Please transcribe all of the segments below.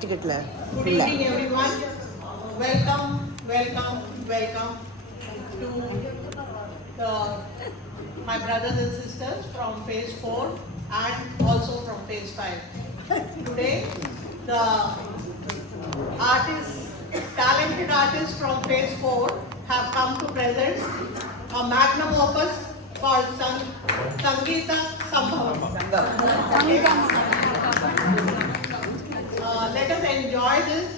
Good evening, everyone. Welcome to my brothers and sisters from phase 4 and also from phase 5. Today, the talented artists from phase 4 have come to present a magnum opus called Sangeeta Sambhavam. Let us enjoy this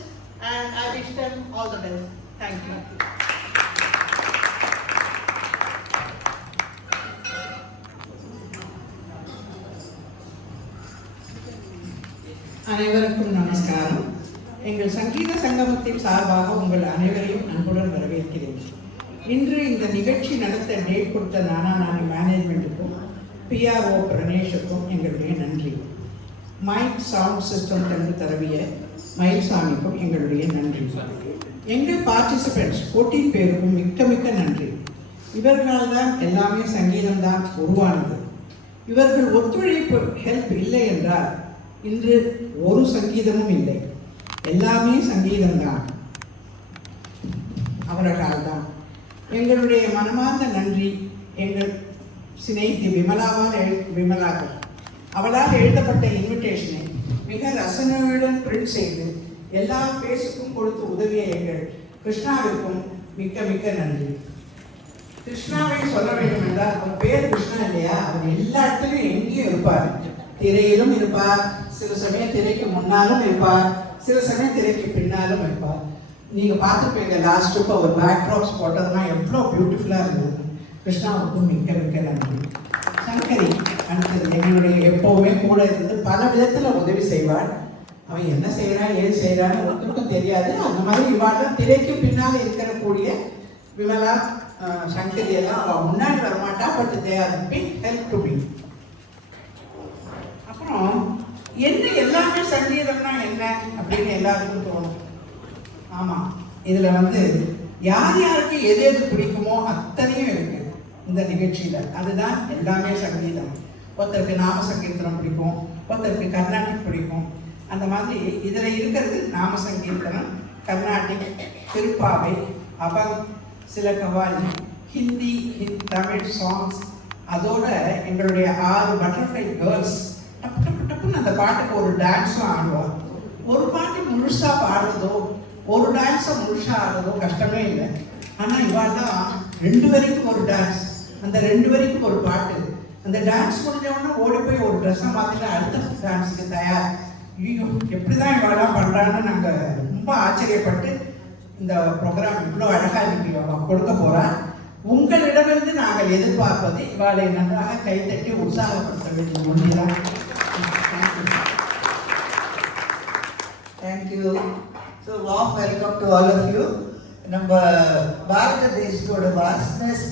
and I wish them all the best. Thank you. அனைவருக்கும் நமஸ்காரம். எங்கள் சங்கீத சங்கமத்தின் சார்பாக உங்கள் அனைவரையும் அன்புடன் வரவேற்கிறேன். இன்று இந்த நிகழ்ச்சி நடத்த டேட் கொடுத்த நானாநானி மேனேஜ்மெண்ட்டுக்கும் பிஆர்ஓ பிரணேஷுக்கும் எங்களுடைய நன்றி. மைக் சவுண்ட் சிஸ்டம் தந்து தரவிய மயில்சாமிக்கும் எங்களுடைய நன்றி. எங்கள் பார்ட்டிசிபெண்ட்ஸ் 14 பேருக்கும் மிக்க நன்றி. இவர்களால் தான் எல்லாமே சங்கீதம்தான் உருவானது. இவர்கள் ஒத்துழைப்பு ஹெல்ப் இல்லை என்றால் இன்று ஒரு சங்கீதமும் இல்லை. எல்லாமே சங்கீதம்தான், அவர்களால் தான். எங்களுடைய மனமார்ந்த நன்றி எங்கள் சினைத்தி விமலாவால் அவளால் எழுதப்பட்ட இன்விடேஷனை மிக ரசனையுடன் பிரிண்ட் செய்து எல்லா பேஸுக்கும் கொடுத்து உதவிய எங்கள் கிருஷ்ணாவிற்கும் மிக்க நன்றி. கிருஷ்ணாவை சொல்ல வேண்டும் என்றால் அவன் பேர் கிருஷ்ணா இல்லையா, அவன் எல்லா இடத்துலையும் எங்கேயும் இருப்பார். திரையிலும் இருப்பார், சில சமயம் திரைக்கு முன்னாலும் இருப்பார், சில சமயம் திரைக்கு பின்னாலும் இருப்பார். நீங்கள் பார்த்துருப்பீங்க லாஸ்ட் இப்போ ஒரு பேக்ட்ராப்ஸ் போட்டதுன்னா எவ்வளோ பியூட்டிஃபுல்லாக இருந்தது. கிருஷ்ணாவுக்கும் மிக்க நன்றி. சங்கரி அடுத்தது எங்களுடைய எப்போவுமே கூட இருந்து பல விதத்தில் உதவி செய்வாள். அவன் என்ன செய்கிறான் ஏது செய்கிறான்னு ஒருத்தருக்கும் தெரியாது. அந்த மாதிரி இவாள்லாம் திரைக்கு பின்னால் இருக்கக்கூடிய விமலா சங்கரி எல்லாம் அவள் முன்னாடி வரமாட்டா. But they are big help to me. அப்புறம் என்ன எல்லாமே சங்கீதம்னா என்ன அப்படின்னு எல்லாருக்கும் தோணும். ஆமாம், இதில் யார் யாருக்கு எது பிடிக்குமோ அத்தனையும் இருக்குது இந்த நிகழ்ச்சியில். அதுதான் எல்லாமே சங்கீதம். ஒருத்தருக்கு நாம சங்கீர்த்தனம் பிடிக்கும், ஒருத்தருக்கு கர்நாடிக் பிடிக்கும். அந்த மாதிரி இதில் இருக்கிறது நாம சங்கீர்த்தனம், கர்நாடிக், திருப்பாவை, அபங், சில கவாலி, ஹிந்தி, தமிழ் சாங்ஸ். அதோட எங்களுடைய 6 பட்டர்ஃப்ளை கேர்ள்ஸ் டப்புன்னு அந்த பாட்டுக்கு ஒரு டான்ஸும் ஆடுவார். ஒரு பாட்டு முழுசாக பாடுறதோ ஒரு டான்ஸை முழுசாக ஆடுறதோ கஷ்டமே இல்லை. ஆனால் இவாள்தான் 2 வரைக்கும் ஒரு டான்ஸ், அந்த 2 வரைக்கும் ஒரு பாட்டு. அந்த டான்ஸ் முடிஞ்சவொடனே ஓடி போய் ஒரு ட்ரெஸ்ஸை மாற்றிட்டு அடுத்த டான்ஸுக்கு தயார். ஐயோ எப்படி தான் இவாளெல்லாம் பண்ணுறான்னு நாங்கள் ரொம்ப ஆச்சரியப்பட்டு இந்த ப்ரோக்ராம் இவ்வளோ அழகாக இருக்கு கொடுக்க போகிறார். உங்களிடமிருந்து நாங்கள் எதிர்பார்ப்பது இவாளை நன்றாக கைத்தட்டி உற்சாகப்படுத்த வேண்டிய ஒன்றுதான். Thank you. So warm welcome to all of you. நம்ம பாரத தேசத்தோட வாஸ்னஸ்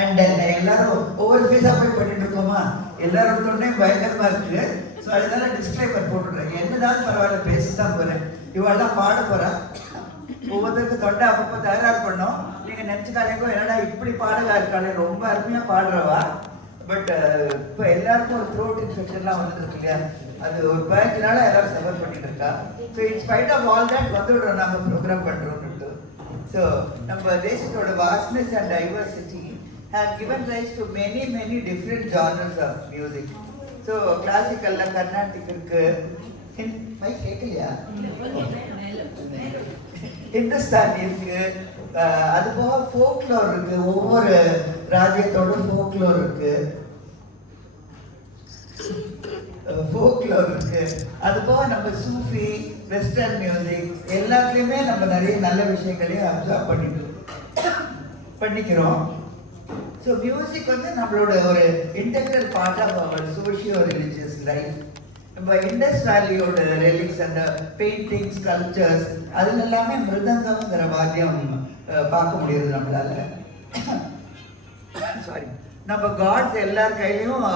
அண்ட் எல்லாரும் ஒவ்வொரு ஃபேஸாக போய் பண்ணிட்டு இருக்கோமா, எல்லாரோட தொண்டையும் பயங்கரமாக இருக்குது. ஸோ அதனால டிஸ்க்ளைமர் போட்டுடுறேன். என்னதான் பரவாயில்ல, பேசத்தான் போகிறேன். இவெல்லாம் பாட போகிறா. ஒவ்வொருத்தருக்கு தொண்டை அப்பப்போ தயாராக பண்ணோம். நீங்கள் நினச்சிக்காரங்க என்னடா இப்படி பாடகா இருக்காளே, ரொம்ப அருமையாக பாடுறவா. பட் இப்போ எல்லாருக்கும் ஒரு த்ரோட் இன்ஃபெக்ஷன்லாம் வந்துருக்கு இல்லையா, அது ஒரு பேட்ச்னால எல்லாரும் சஃபர் பண்ணிட்டு இருக்கா. So in spite of all that வந்துவிடுறோம் நாங்கள் ப்ரோக்ராம் பண்ணுறோம்ட்டு. ஸோ நம்ம தேசத்தோட vastness and diversity have given rise to many different genres of music. So classical la Carnatic irukku, mai kekliya Hindustani irukku, adu poga folklore irukku, ovvoru rajyathoda folklore irukku, adu poga நம்ம சூஃபி, western music எல்லாத்துலேயுமே நம்ம நிறைய நல்ல விஷயங்களையும் observe பண்ணிக்கிறோம். So music நம்மளோட ஒரு integral part of our socio religious life. நம்ம இண்டஸ் வேலியோட ரெலிக்ஸ் அந்த பெயிண்டிங் ஸ்கல்ப்சர்ஸ் அதில் எல்லாமே மிருதங்கம்ங்கிற வாத்தியம் பார்க்க முடியுது நம்மளால. சாரி, நம்ம காட்ஸ் எல்லார் கையிலையும்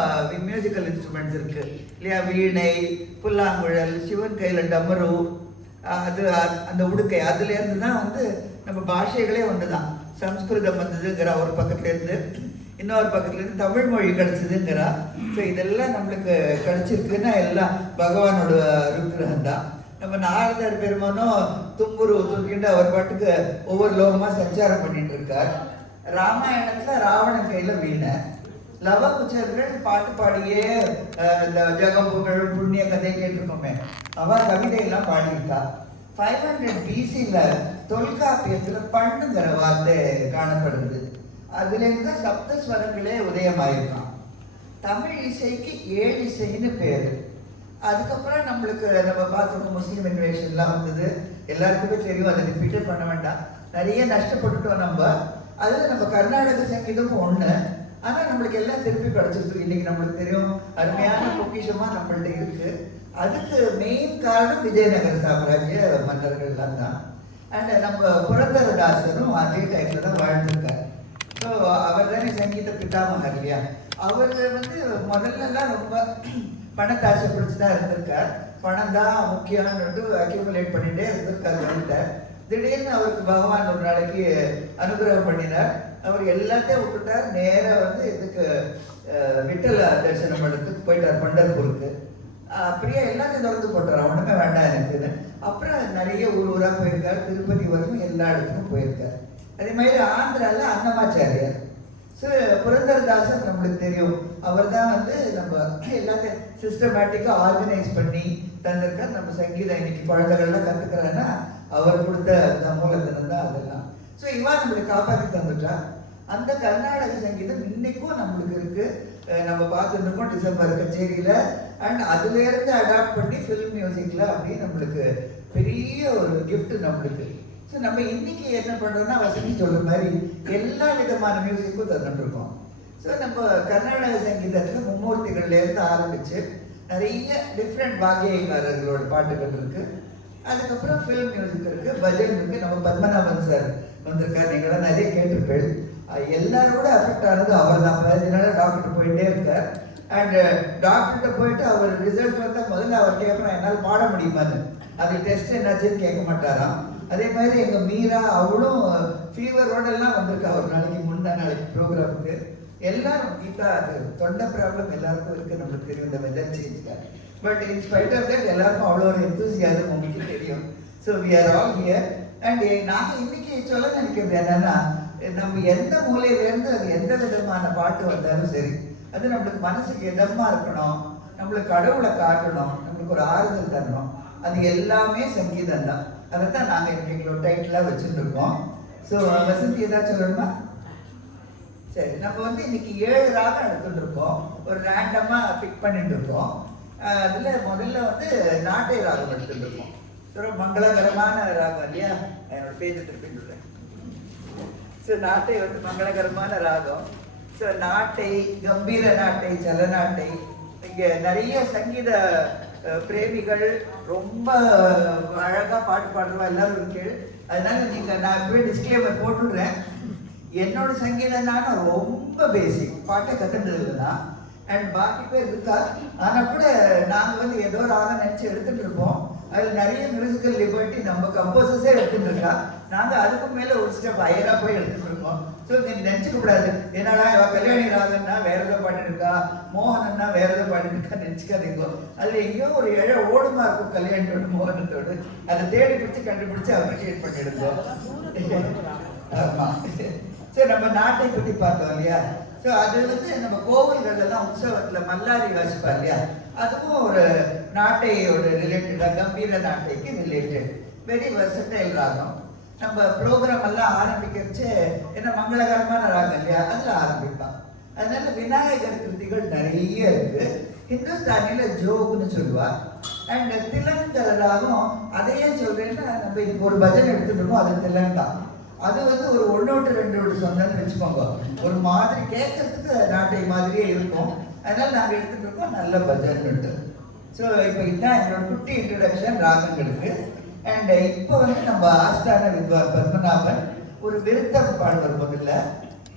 மியூசிக்கல் இன்ஸ்ட்ருமெண்ட்ஸ் இருக்கு இல்லையா, வீணை, புல்லாங்குழல், சிவன் கையில் டமரு, அது அந்த உடுக்கை, அதுலேருந்து தான் நம்ம பாஷைகளே ஒன்று தான். சம்ஸ்கிருதம் வந்ததுங்கிற ஒரு பக்கத்துலேருந்து, இன்னொரு பக்கத்துலேருந்து தமிழ் மொழி கிடச்சிதுங்கிறா. ஸோ இதெல்லாம் நம்மளுக்கு கிடச்சிருக்குன்னா எல்லாம் பகவானோட அனுகிரகம் தான். நம்ம நாரதர் பெருமானும் தும்புரு தூக்கிட்டு அவர் பாட்டுக்கு ஒவ்வொரு லோகமா சஞ்சாரம் பண்ணிட்டு இருக்கார். ராமாயணத்துல ராவணன் கையில வீணை, லவகுச்சர்கள் பாட்டு பாடியே இந்த ஜெகம் புகழ் புண்ணிய கதை கேட்டிருக்கோமே, அவ கவிதையெல்லாம் பாடியிருக்கா. 500 BCல தொல்காப்பியத்துல பண்ணுங்கிற வார்த்தை காணப்படுது. அதுல இருந்து சப்தஸ்வரங்களே உதயமாயிருக்கான். தமிழ் இசைக்கு 7 இசைன்னு பேரு. அதுக்கப்புறம் நம்மளுக்கு நம்ம பார்த்துருக்கோம் முஸ்லீம் இன்வேஷன்லாம் வந்தது, எல்லாருக்குமே தெரியும், அதை ரிப்பீட் பண்ண வேண்டாம். நிறைய நஷ்டப்பட்டுட்டோம் நம்ம. அதில் நம்ம கர்நாடக சங்கீதம் ஒன்று, ஆனால் நம்மளுக்கு எல்லாம் திருப்பி கிடச்சிருக்கு. இன்னைக்கு நம்மளுக்கு தெரியும், அருமையான பொக்கிஷமா நம்மள்ட்ட இருக்கு. அதுக்கு மெயின் காரணம் விஜயநகர சாம்ராஜ்ய மன்னர்கள்லாம் தான். அண்ட் நம்ம புரந்தரதாசரும் அதே டைப்ல தான் வாழ்ந்திருக்காரு. ஸோ அவர் தானே சங்கீத பிதாமகர் இல்லையா. அவர் வந்து முதல்லலாம் ரொம்ப பணத்தை ஆசைப்பிடிச்சு தான் இருந்திருக்கார். பணம் தான் முக்கியம்னு அக்யூமுலேட் பண்ணிட்டே இருந்திருக்காரு வந்துட்ட. திடீர்னு அவருக்கு பகவான் ஒரு நாளைக்கு அனுகிரகம் பண்ணினார். அவர் எல்லாத்தையும் விட்டுட்டார், நேராக வந்து இதுக்கு விட்டல தரிசனம் பண்ணுறதுக்கு போயிட்டார், பண்டர்பூருக்கு. அப்படியே எல்லாத்தையும் திறந்து போட்டார், ஒன்றுமே வேண்டாம் எனக்குன்னு. அப்புறம் நிறைய ஊராக போயிருக்கார், திருப்பதி வரைக்கும் எல்லா இடத்துக்கும் போயிருக்கார். அதே மாதிரி ஆந்திரால அன்னமாச்சாரியார். ஸோ புரந்தரதாசன் நம்மளுக்கு தெரியும், அவர் தான் வந்து நம்ம எல்லாத்தையும் சிஸ்டமேட்டிக்காக ஆர்கனைஸ் பண்ணி தந்திருக்கார். நம்ம சங்கீதம் இன்னைக்கு குழந்தைகள்லாம் கற்றுக்கிறாங்கன்னா அவர் கொடுத்த அந்த மூலதனம் தான் அதெல்லாம். ஸோ இவா நம்மளுக்கு காப்பாற்றி தந்துட்டா. அந்த கர்நாடக சங்கீதம் இன்னைக்கும் நம்மளுக்கு இருக்கு. நம்ம பார்த்துருக்கோம் டிசம்பர் கச்சேரியில. அண்ட் அதுல இருந்து அடாப்ட் பண்ணி ஃபில்ம் மியூசிக்ல அப்படி நம்மளுக்கு பெரிய ஒரு கிஃப்ட் நம்மளுக்கு. ஸோ நம்ம இன்னைக்கு என்ன பண்றோம்னா, வசதி சொல்ற மாதிரி எல்லா விதமான மியூசிக்கும் தந்துட்டு இருக்கோம். ஸோ நம்ம கர்நாடக சங்கீதத்துல மும்மூர்த்திகள்ல இருந்து ஆரம்பிச்சு நிறைய டிஃப்ரெண்ட் வாத்தியக்காரர்களோட பாட்டுகள் இருக்கு. அதுக்கப்புறம் ஃபில்ம் மியூசிக் இருக்கு, பஜன் இருக்கு. நம்ம பத்மநாபன் சார் வந்திருக்காரு, நீங்களாம் நிறைய கேட்டிருப்பேன். எல்லாரோட அஃபெக்ட் ஆனது அவர் தான். 15 நாள் டாக்டர் போயிட்டே இருக்கார். அண்ட் டாக்டர்கிட்ட போயிட்டு அவர் ரிசல்ட் வந்தால் முதல்ல அவர் கேட்குறோம், என்னால் பாட முடியுமான்னு. அது டெஸ்ட் என்னாச்சுன்னு கேட்க மாட்டாராம். அதே மாதிரி எங்கள் மீரா அவளும் ஃபீவரோடெல்லாம் வந்திருக்கா ஒரு நாளைக்கு, முந்தா நாளைக்கு ப்ரோக்ராமுக்கு. எல்லாரும் கீதா, அது தொண்டை ப்ராப்ளம் எல்லாருக்கும் இருக்குது, நம்மளுக்கு தெரியும் இந்த வெதர் சேஞ்சில். But in spite of that எல்லாருக்கும் அவ்வளோ ஒரு எந்தூசியாசம் உங்களுக்கு தெரியும். So we are all here. And நாங்கள் இன்னைக்கு சொல்ல நினைக்கிறது என்னன்னா, நம்ம எந்த மூலையிலேருந்து அது எந்த விதமான பாட்டு வந்தாலும் சரி, அது நம்மளுக்கு மனசுக்கு இதமா இருக்கணும், நம்மளுக்கு கடவுளை காட்டணும், நம்மளுக்கு ஒரு ஆறுதல் தரணும். அது எல்லாமே சங்கீதம் தான். அதைத்தான் நாங்கள் எங்களோட டைட்டிலாக வச்சுட்டு இருக்கோம். ஸோ வசந்தி ஏதாச்சும் சொல்லணுமா? சரி, நம்ம வந்து இன்னைக்கு 7 ராகம் எடுத்துட்டு இருக்கோம், ஒரு ரேண்டமா பிக் பண்ணிட்டு இருக்கோம். அதுல முதல்ல வந்து நாட்டை ராகம் எடுத்துட்டு இருக்கோம். ரொம்ப மங்களகரமான ராகம் இல்லையா, என்னோட பேஜ் திருப்பிட்டு. ஸோ நாட்டை வந்து மங்களகரமான ராகம். ஸோ நாட்டை, கம்பீர நாட்டை, சலநாட்டை, இங்கே நிறைய சங்கீத பிரேமிகள் ரொம்ப அழகா பாட்டு பாடுறவா எல்லாரும் இருக்கு. அதனால நீங்க, நான் இப்பவே டிஸ்க்ளைமர் போட்டுடுறேன், என்னோட சங்கீதம்னா ரொம்ப பேசிக், பாட்டை கத்துன்றதுன்னா. அண்ட் பாக்கி பேர் இருக்கா, ஆனால் கூட நாங்கள் வந்து ஏதோ ராகம் நினச்சி எடுத்துட்டு இருப்போம். அதில் நிறைய மியூசிக்கல் லிபர்ட்டி நம்ம கம்போசர்ஸே எடுத்துட்டு இருக்கா. நாங்கள் அதுக்கு மேலே ஒரு ஸ்டெப் ஹையராக போய் எடுத்துட்டு இருக்கோம். ஸோ நீங்கள் நினச்சிக்க கூடாது, என்னடா இவ கல்யாணி ராகன்னா வேற ஏதோ பாட்டு இருக்கா, மோகனன்னா வேற ஏதோ பாட்டு இருக்கா நினச்சிக்காதீங்க. அதில் எங்கேயோ ஒரு இழ ஓடுமா இருக்கும் கல்யாணியோட மோகனத்தோடு, அதை தேடி பிடிச்சி கண்டுபிடிச்சி அப்ரிஷியேட் பண்ணிடுவோம். ஆமாம். ஸோ நம்ம நாட்டை பற்றி பார்த்தோம் இல்லையா. ஸோ அது வந்து நம்ம கோவில்கள்லாம் உற்சவத்தில் மல்லாரி வாசிப்பா இல்லையா, அதுவும் ஒரு நாட்டையோட ரிலேட்டடாக, கம்பீர நாட்டைக்கு ரிலேட்டட், வெரி வெர்சடைல் ராகம். நம்ம ப்ரோக்ராம் எல்லாம் ஆரம்பிக்கிறச்சு என்ன மங்களகரமான ராகம் இல்லையா, அதில் ஆரம்பிப்பான். அதனால விநாயகர் கிருதிகள் நிறைய இருக்கு. ஹிந்துஸ்தானியில ஜோகுன்னு சொல்லுவா. அண்ட் திலங்கர ராகம், அதையே சொல்றேன்னா, நம்ம இன்னைக்கு ஒரு பஜன் எடுத்துட்டு இருக்கோம், அது திலங்கா. அது வந்து ஒரு 1-2 சொந்தம்னு வச்சுக்கோங்க, ஒரு மாதிரி கேட்கறதுக்கு நாட்டை மாதிரியே இருக்கும். அதனால நாங்கள் எடுத்துட்டு இருக்கோம் நல்ல பஜன்ட்டு. ஸோ இப்போ இதுதான் எங்களோட குட்டி இன்ட்ரடக்ஷன் ராகங்களுக்கு. அண்ட் இப்போ வந்து நம்ம ஆஸ்தான வித்வான் பத்மநாபன் ஒரு விருத்தம் பாடுவார் முதல்ல,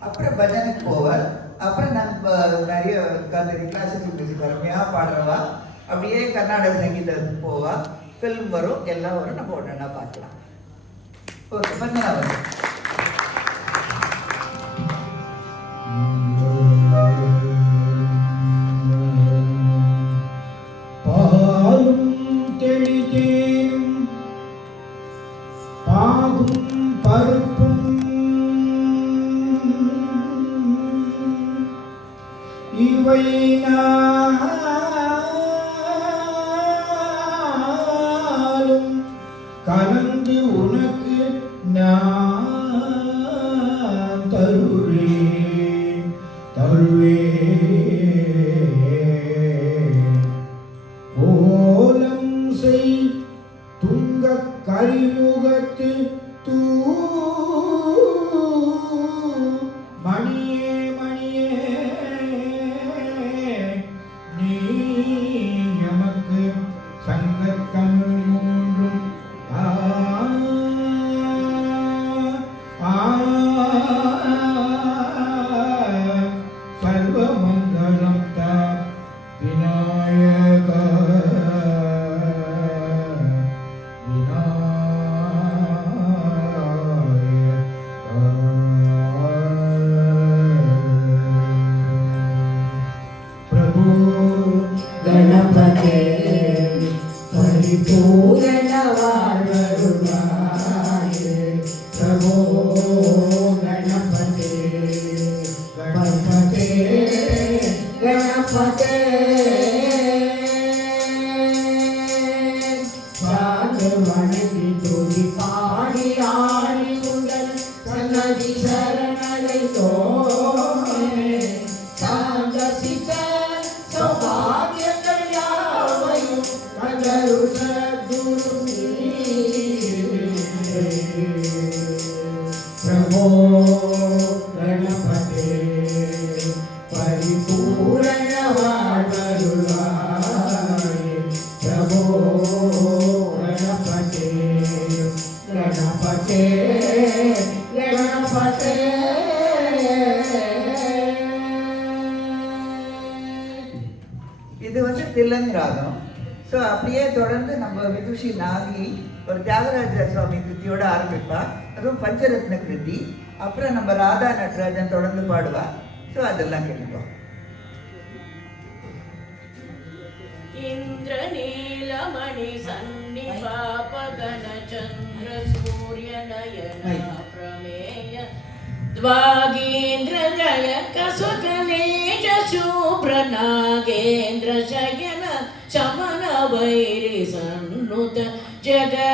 அப்புறம் பஜனுக்கு போவார், அப்புறம் நம்ம நிறைய கிளாசிக்கல் மியூசிக் அருமையாக பாடுறவா, அப்படியே கர்நாடக சங்கீதத்துக்கு போவா, ஃபில்ம் வரும், எல்லாம் வரும், நம்ம ஒன்றா பார்க்கலாம். ஓகே, பத்மநாபன். பாலும் தெளிதேனும் இவை நாளும் கலந்து உனக்கு நான் தருவேன் கோலம் செய் துங்க கரிமுகத்து தூ மணியே மணியே நீ எமக்கு சங்கத்தமிழ் மூன்றும் சர்வமங்கலம் தா விநாயக गणपते परिपूर्ण वारुणाय प्रभो गणपते गणपते गणपते वणगी तुझी पाड़ी आड़ी उंगल सन्नதி சரணலை தோமே சாந்தசித सौभाग्यங்கள் யாவையும் கண்டரு சத்குரு प्रभो गणपते परिपूर्ण वारुणाय प्रभो गणपते गणपते गणपते இது வந்து தில்லன் ராகம். ஸோ அப்படியே தொடர்ந்து நம்ம விதுஷி நாகி ஒரு தியாகராஜ சுவாமி கிருத்தியோட ஆரம்பிப்பா, அதுவும் பஞ்சரத்ன கிருத்தி. அப்புறம் நம்ம ராதா நடராஜன் தொடர்ந்து பாடுவா. ஸோ அதெல்லாம் கேட்போம். இந்திரநீலமணி சன்னிபாபகன சந்திர சூரிய நயன பிரமேய द्वागेन्द्र जय कसकलेश शुभ्र नागेन्द्र शयन शमन वैरि सन्नुत जगदानन्दकारका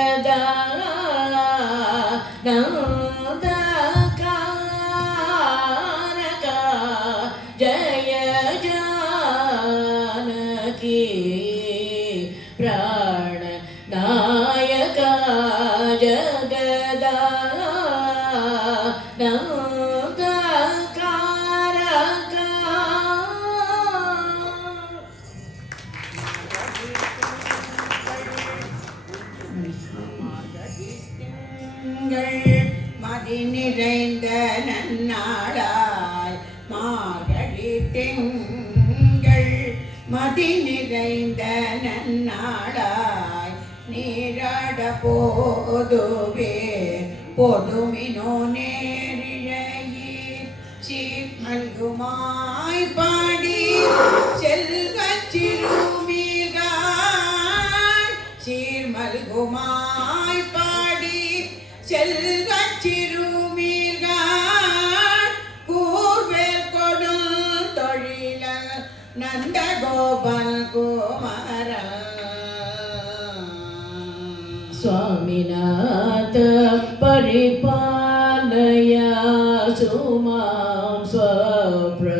जय जानकी प्राण नायका மதி நிறைந்த நன்னாளாய் மார்கழி திங்கள் மதி நிறைந்த நன்னாளாய் நீராட போதுவே பொதுமினோ நேரிழையீர் சீர்மல்குமாய் பாடி செல்வச் சிறுமிகாள் சீர்மல்குமாய் பாடி செல்வச் சிறுமிகாள் கூர்வேல் கொடும் தொழில நந்த கோபால் குமார स्वामिनाथ परिपालय सुमां स्वप्रकाश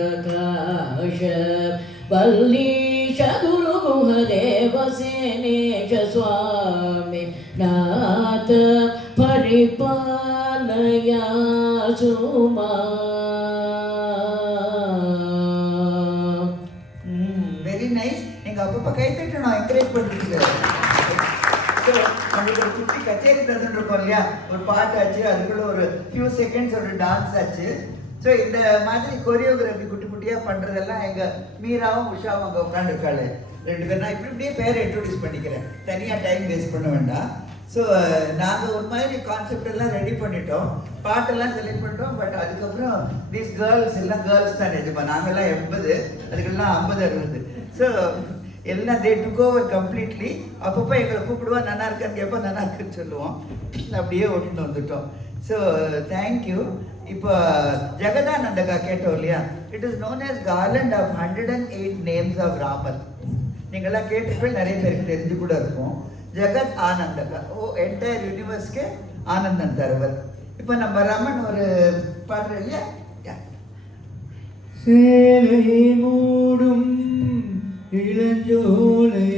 वल्लीश गुरुगुहदेव सेनेश स्वामिनाथ परिपालय सुमां. Very nice. நீங்க அப்பப்போ கைத்தட்டு நான் என்கரேஜ் பண்ணிட்டு நம்மளுக்கு ஒரு குட்டி கச்சேரி தந்துட்டு இருக்கோம் இல்லையா, ஒரு பாட்டு ஆச்சு, அதுக்குள்ள ஒரு ஃபியூ செகண்ட்ஸ் ஒரு டான்ஸ் ஆச்சு. ஸோ இந்த மாதிரி கொரியோகிராஃபி குட்டி குட்டியாக பண்ணுறதெல்லாம் எங்கள் மீராவும் உஷாவும் அங்கே உட்காந்துருக்காள். ரெண்டு பேர் நான் இப்படியே பேரை இன்ட்ரோடியூஸ் பண்ணிக்கிறேன், தனியாக டைம் வேஸ்ட் பண்ண வேண்டாம். ஸோ நாங்கள் ஒரு மாதிரி கான்செப்ட் எல்லாம் ரெடி பண்ணிட்டோம், பாட்டெல்லாம் செலக்ட் பண்ணிட்டோம். பட் அதுக்கப்புறம் தீஸ் கேர்ள்ஸ் எல்லாம் கேர்ள்ஸ் தான் நிஜமா, நாங்கள்லாம் 80, அதுக்கெல்லாம் 50-60. ஸோ எல்லாம் தே டுக் ஓவர் கம்ப்ளீட்லி. அப்பப்போ எங்களை கூப்பிடுவா, நல்லா இருக்கான்னு கேட்போம், நல்லா இருக்குன்னு சொல்லுவோம். அப்படியே ஓட்டுன்னு வந்துட்டோம். So thank you. இப்போ ஜெகதானந்தகா கேட்டோம் இல்லையா, it is known as garland of 108 names of Ramar. நீங்களாம் கேட்டிருப்பீங்க, நிறைய பேருக்கு தெரிஞ்சு கூட இருக்கும். ஜெகத் ஆனந்தகா, என்டையர் யூனிவர்ஸ்க்கு ஆனந்தம் தருவர். இப்போ நம்ம ரமன் ஒரு பாடுற இல்லையா? சேலை மூடும் இளஞ்சோலை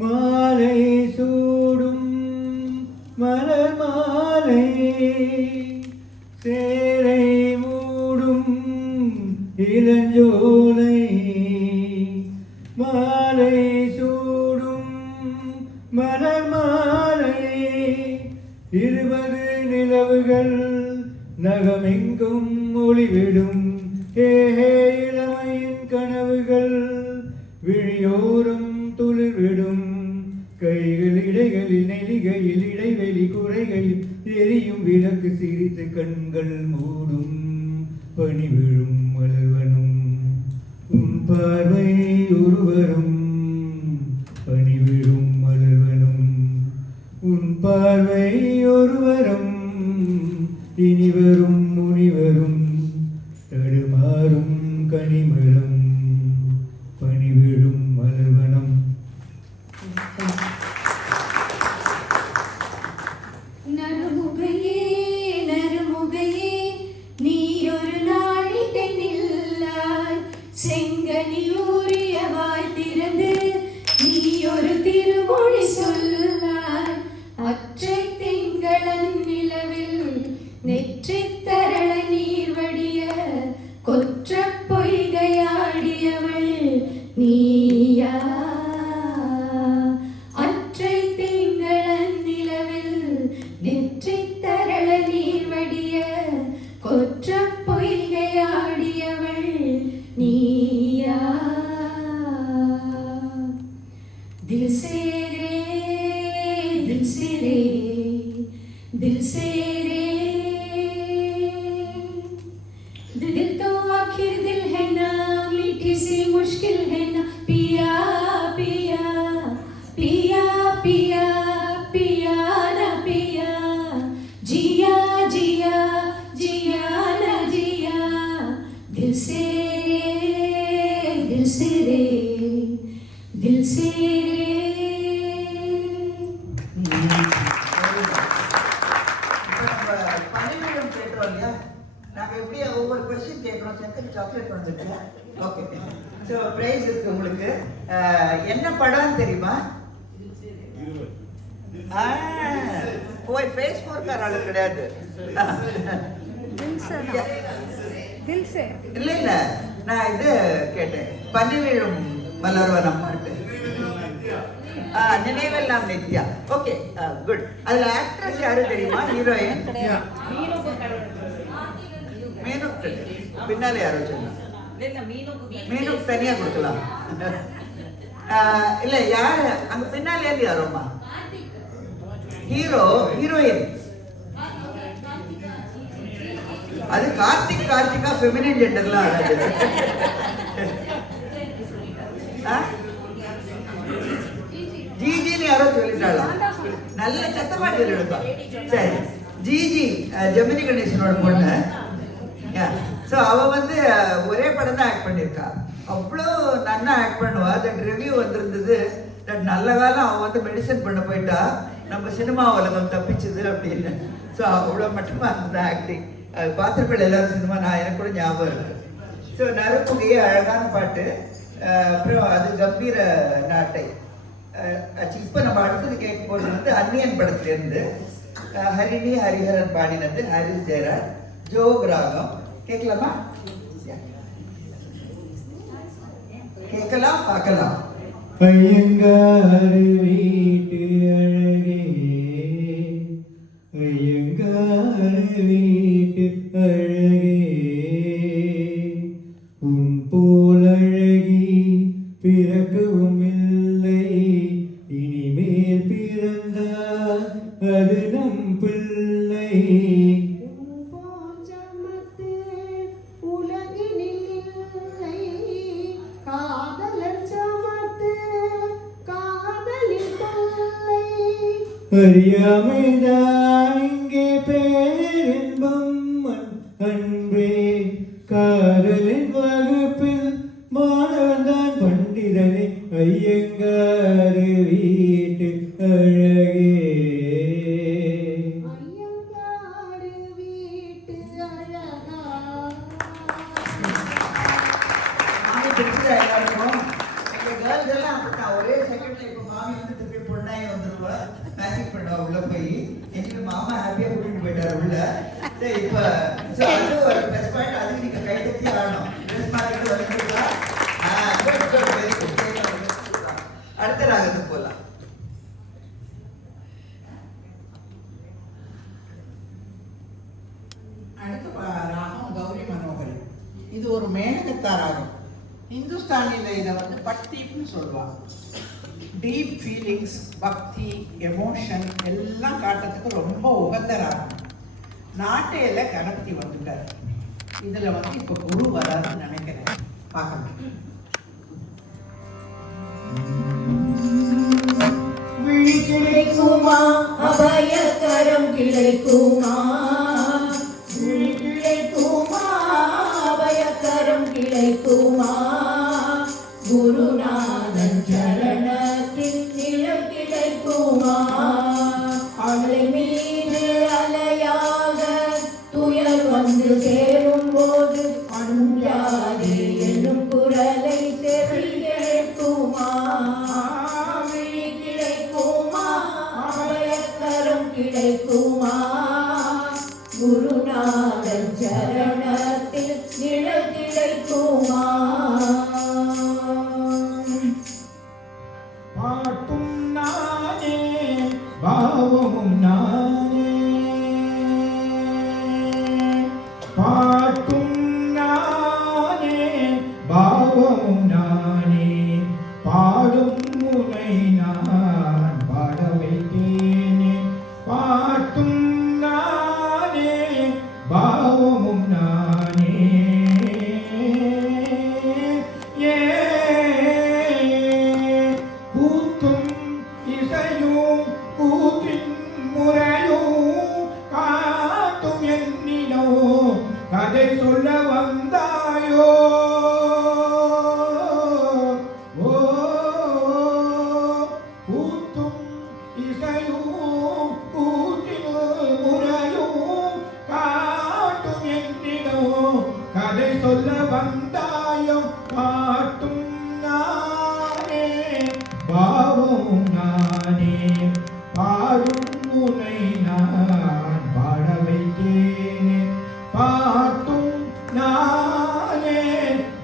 மாலை சூடும் மலர் மாலை, சேலை மூடும் இளஞ்சோலை மாலை சூடும் மலர் மாலை, 20 நிலவுகள் நகமெங்கும் ஒளிவிடும், ஏஹே இளமையின் கனவுகள் விழியோரம் துளிர்விடும், கைகள் இடைகளில் நெலிகையில் இடைவெளி குறைகையில் எரியும் விளக்கு சிரித்து கண்கள் மூடும், பனி விழும் மலர்வனும் உன் பார்வை ஒருவரும், பனி விழும் மலர்வனும் உன் பார்வை ஒருவரும், இனிவரும் முனிவரும் தடுமாறும் கனிமரம், பனி விழும் மலர்வனம். நறுமுகையே நறுமுகையே நீயொரு நாளிகை நில்லாய், செங்கனி ஊறியவாய் திறந்து நீயொரு திருமொழி சொல்லாய், அற்றை திங்களன் நிலவில் நெற்றித் தரள நீர் வடிய கொற்ற பொய்கையாடியவள் நீயா, அற்றை திங்களன் நிலவில் நெற்றித் தரள நீர் வடிய கொற்ற பொய்கையாடியவள் நீயா, தில் से रे दिल से रे दिल से रे, दिल तो आखिर दिल है ना, मीठी सी मुश्किल है ना, पिया पिया पिया पिया पिया ना पिया, जिया जिया जिया ना जिया, दिल से रे दिल से रे दिल से रे. பணிவிடம் கேட்டோம் இல்லையா, நாங்கள் எப்படி ஒவ்வொரு கொஸ்டின் கேட்குறோம். செகண்ட் சாக்லேட் வந்துருக்கா? ஓகே. ஸோ ப்ரைஸ் இருக்கு உங்களுக்கு. என்ன படம்னு தெரியுமா? ஃபேஸ் 4 ஆளு கிடையாது. இல்லை இல்லை, நான் இது கேட்டேன், பன்னிவிழும் மலர்வனம் பாட்டு. நினைவெல்லாம் நித்யா. Okay, good. அதுல ஆக்ட்ரஸ் யாரு தெரியுமா? ஹீரோயின் மீனுக்கு பின்னால யாரோ சொன்னா, மீனுக்கு தனியா கொடுக்கலாம். இல்ல யாரு அங்க பின்னால இருந்து யாரோமா? ஹீரோ ஹீரோயின் அது கார்த்திக் கார்த்திகா ஃபெமினின் ஜெண்டர்லாம் ஆடாது. ஜிஜின்னு யாரோ சொல்லிட்டாளா? நல்ல சத்தமா சொல்லிடுப்பா. சரி, ஜிஜி ஜெமினி கணேசனோட பொண்ணு. ஸோ அவ வந்து ஒரே படம் தான் ஆக்ட் பண்ணியிருக்கா. அவ்வளோ நல்லா ஆக்ட் பண்ணுவா. தட் ரிவ்யூ வந்திருந்தது, தட் நல்ல காலம் அவன் வந்து மெடிசன் பண்ண போயிட்டா, நம்ம சினிமா உலகம் தப்பிச்சுது அப்படின்னு. ஸோ அவ்வளோ மட்டுமா இருந்த ஆக்டிங். அது பார்த்துருப்பேன் எல்லாரும் சினிமா. நான் எனக்கு கூட ஞாபகம் இருக்கு. ஸோ நறுப்புகையே அழகான பாட்டு. அப்புறம் அது கம்பீர நாட்டை. இப்போ நம்ம அடுத்தது கேட்க போகிறது வந்து அந்நியன் படத்துலேருந்து ஹரிணி ஹரிஹரன் பாடினது, ஹரிஸ் ஜெயராஜ், ஜோக் ராகம். கேட்கலாமா? கேட்கலாம், பார்க்கலாம். ஐயங்காரு வீட்டு அழகே, ஐயங்காரு வீட்டு அழகே, உன் போல் அழகி பிறக்கவும் இல்லை, இனிமேல் பிறந்தால் அது நம் பிள்ளை. அறியாமைதான் இங்கே பேரின்பம் அன்பே காதலின் வகுப்பில் மாணவன் தான் பண்டிதனே ஐயங்காறு வீட்டு அழகே. ஐயங்காறு வீட்டு அழகா. மாமி பிடிச்சதா எல்லாருக்கும்? எங்க கேர்ள்ஸ் எல்லாம் அப்படித்தான். ஒரே செகண்ட்ல இப்போ மாமி வந்து திருப்பி பொண்ணாயி வந்துருவா, மேஜிக் பண்ணுவா உள்ள போய். எங்களுக்கு மாமா ஹாப்பியா கூட்டிட்டு போயிட்டாரு உள்ள. சரி, இப்போ அது ஒரு ப்ளஸ் பாயிண்ட். அதுக்கு நீங்க கை தட்டி ஆடணும். ட்ரெஸ் மாறிட்டு வந்துருக்கா. Good good, very good. அடுத்த ராகத்துக்கு போகலாம். அடுத்த ராகம் கௌரி மனோகரி. இது ஒரு மேனகத்தா ராகம். இந்துஸ்தானியில் இதை வந்து பக்தின்னு சொல்லுவாங்க. டீப் ஃபீலிங்ஸ், பக்தி, எமோஷன் எல்லாம் காட்டுறதுக்கு ரொம்ப உகந்த ராகம். நாட்டையில கணபதி வந்துட்டார். இதில் வந்து இப்போ குரு வராதுன்னு நினைக்கிறேன். பார்க்கலாம். விழி கிடைக்குமா, அபயகரம் கிடைக்குமா, விழி கிடைக்குமா, அபயகரம் கிடைக்குமா, குருநாதன் சரணத்தில் நிழல் கிடைக்குமா, அலை மீது அலையாக துயர் வந்து சேரும் போது அஞ்சாதே என்னும் குரலை செவி கேட்குமா, விழி கிடைக்குமா, அபயக்கரம் கிடைக்குமா, குருநாதன் சரணத்தில் நிழல் கிடைக்குமா. பாட்டும் நானே பாவமும் நானே, பாட்டும் நானே பாவமும் நானே, பாடும் முனை நான் பாட வைத்தேனே, பாட்டும் நானே பாவமும் நானே. கூத்தும் இசையும் கூத்தின் முறையும் காட்டும் என்னினோ கதை சொல்ல வந்தாயோ. ஓ கூத்தும் இசையும் கூத்தின் முறையும் காட்டும் என்னினோ கதை சொல்ல வந்தாயோ. பாட்டும் நானே பாவமும் நானே, பாடும் உனை நான் பாட வைத்தேனே, பாட்டும் நானே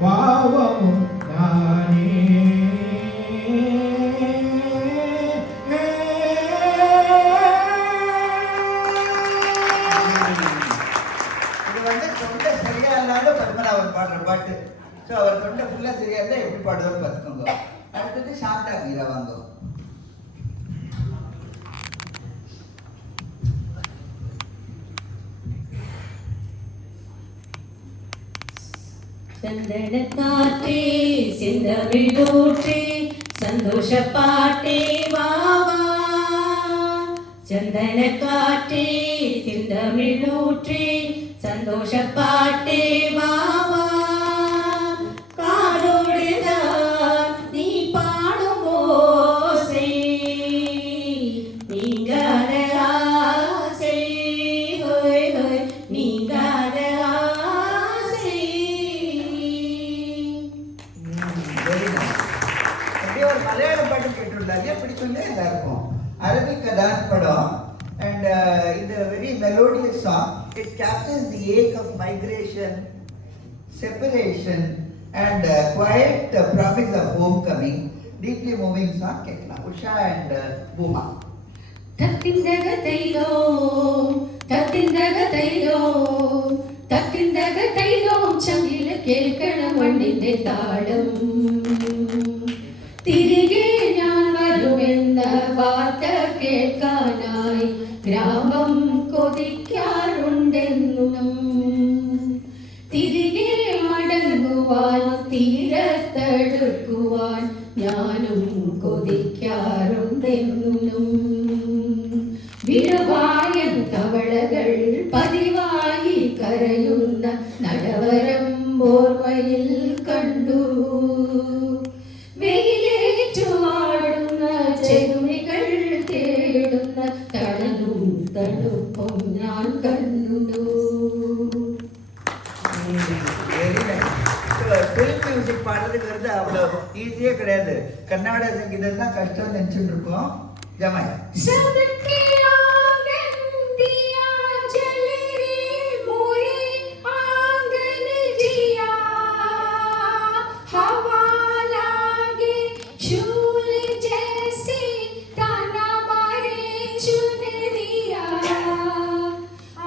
பாவமும் நானே. இது வந்து தொண்டை சரியா இல்லாத பத்மநாபன் பாடுற பாட்டு. ஸோ அவர் தொண்டை ஃபுல்லா சரியா இருந்தா எப்படி பாடுவார்னு பார்த்துக்கோங்க. அடுத்தது சாந்தா மீரா வாங்க. சந்தனக்காற்றே செந்தமிழூற்றே சந்தோஷ பாட்டே வாவா, சந்தனக்காற்றே செந்தமிழூற்றே சந்தோஷ பாட்டே வாவா, காதோடுதான் நீ பாடும் ஓசை நீங்காத ஆசை, ஹோய் ஹோய் நீங்காத ஆசை. Very nice. அப்படியே ஒரு மலையாள பாட்டு கேட்டுள்ளாங்க. பிடிச்சுள்ளே எல்லாருக்கும். அரபிக் டான்ஸ் படம். And in the very melodious song, it captures the ache of migration, separation, and quiet promise of homecoming. Deeply moving song. Ketla, Usha and Bhuma. தத்திந்தக தைலோ தத்திந்தக தைலோ தத்திந்தக தைலோ ചങ്കില കേൾക്കണം മണ്ണിന്റെ താളം, തിരികെ ഞാൻ വരുമെന്ന വാർത്ത കേൾക്കാനായി ഗ്രാമം കൊതിക്കാറുണ്ടെന്നും, തിരികെ മടങ്ങുവാൻ തീരത്തടുക്കുവാൻ ഞാനും കൊതിക്കാറുണ്ടെന്നും, വിടുവായൻ തടലും തടുപ്പും ഞാൻ കണ്ടു. ஃபில்ம் மியூசிக் பாடுறதுங்கிறது அவ்வளோ ஈஸியே கிடையாது. கர்நாடக சங்கீதம் தான் கஷ்டம் நினச்சிட்டு இருக்கோம். ஜமாய் सबके आंगन दिया जल रे मोरे आंगन जिया हवा लागे शूल जैसे ताना मारे चुनरिया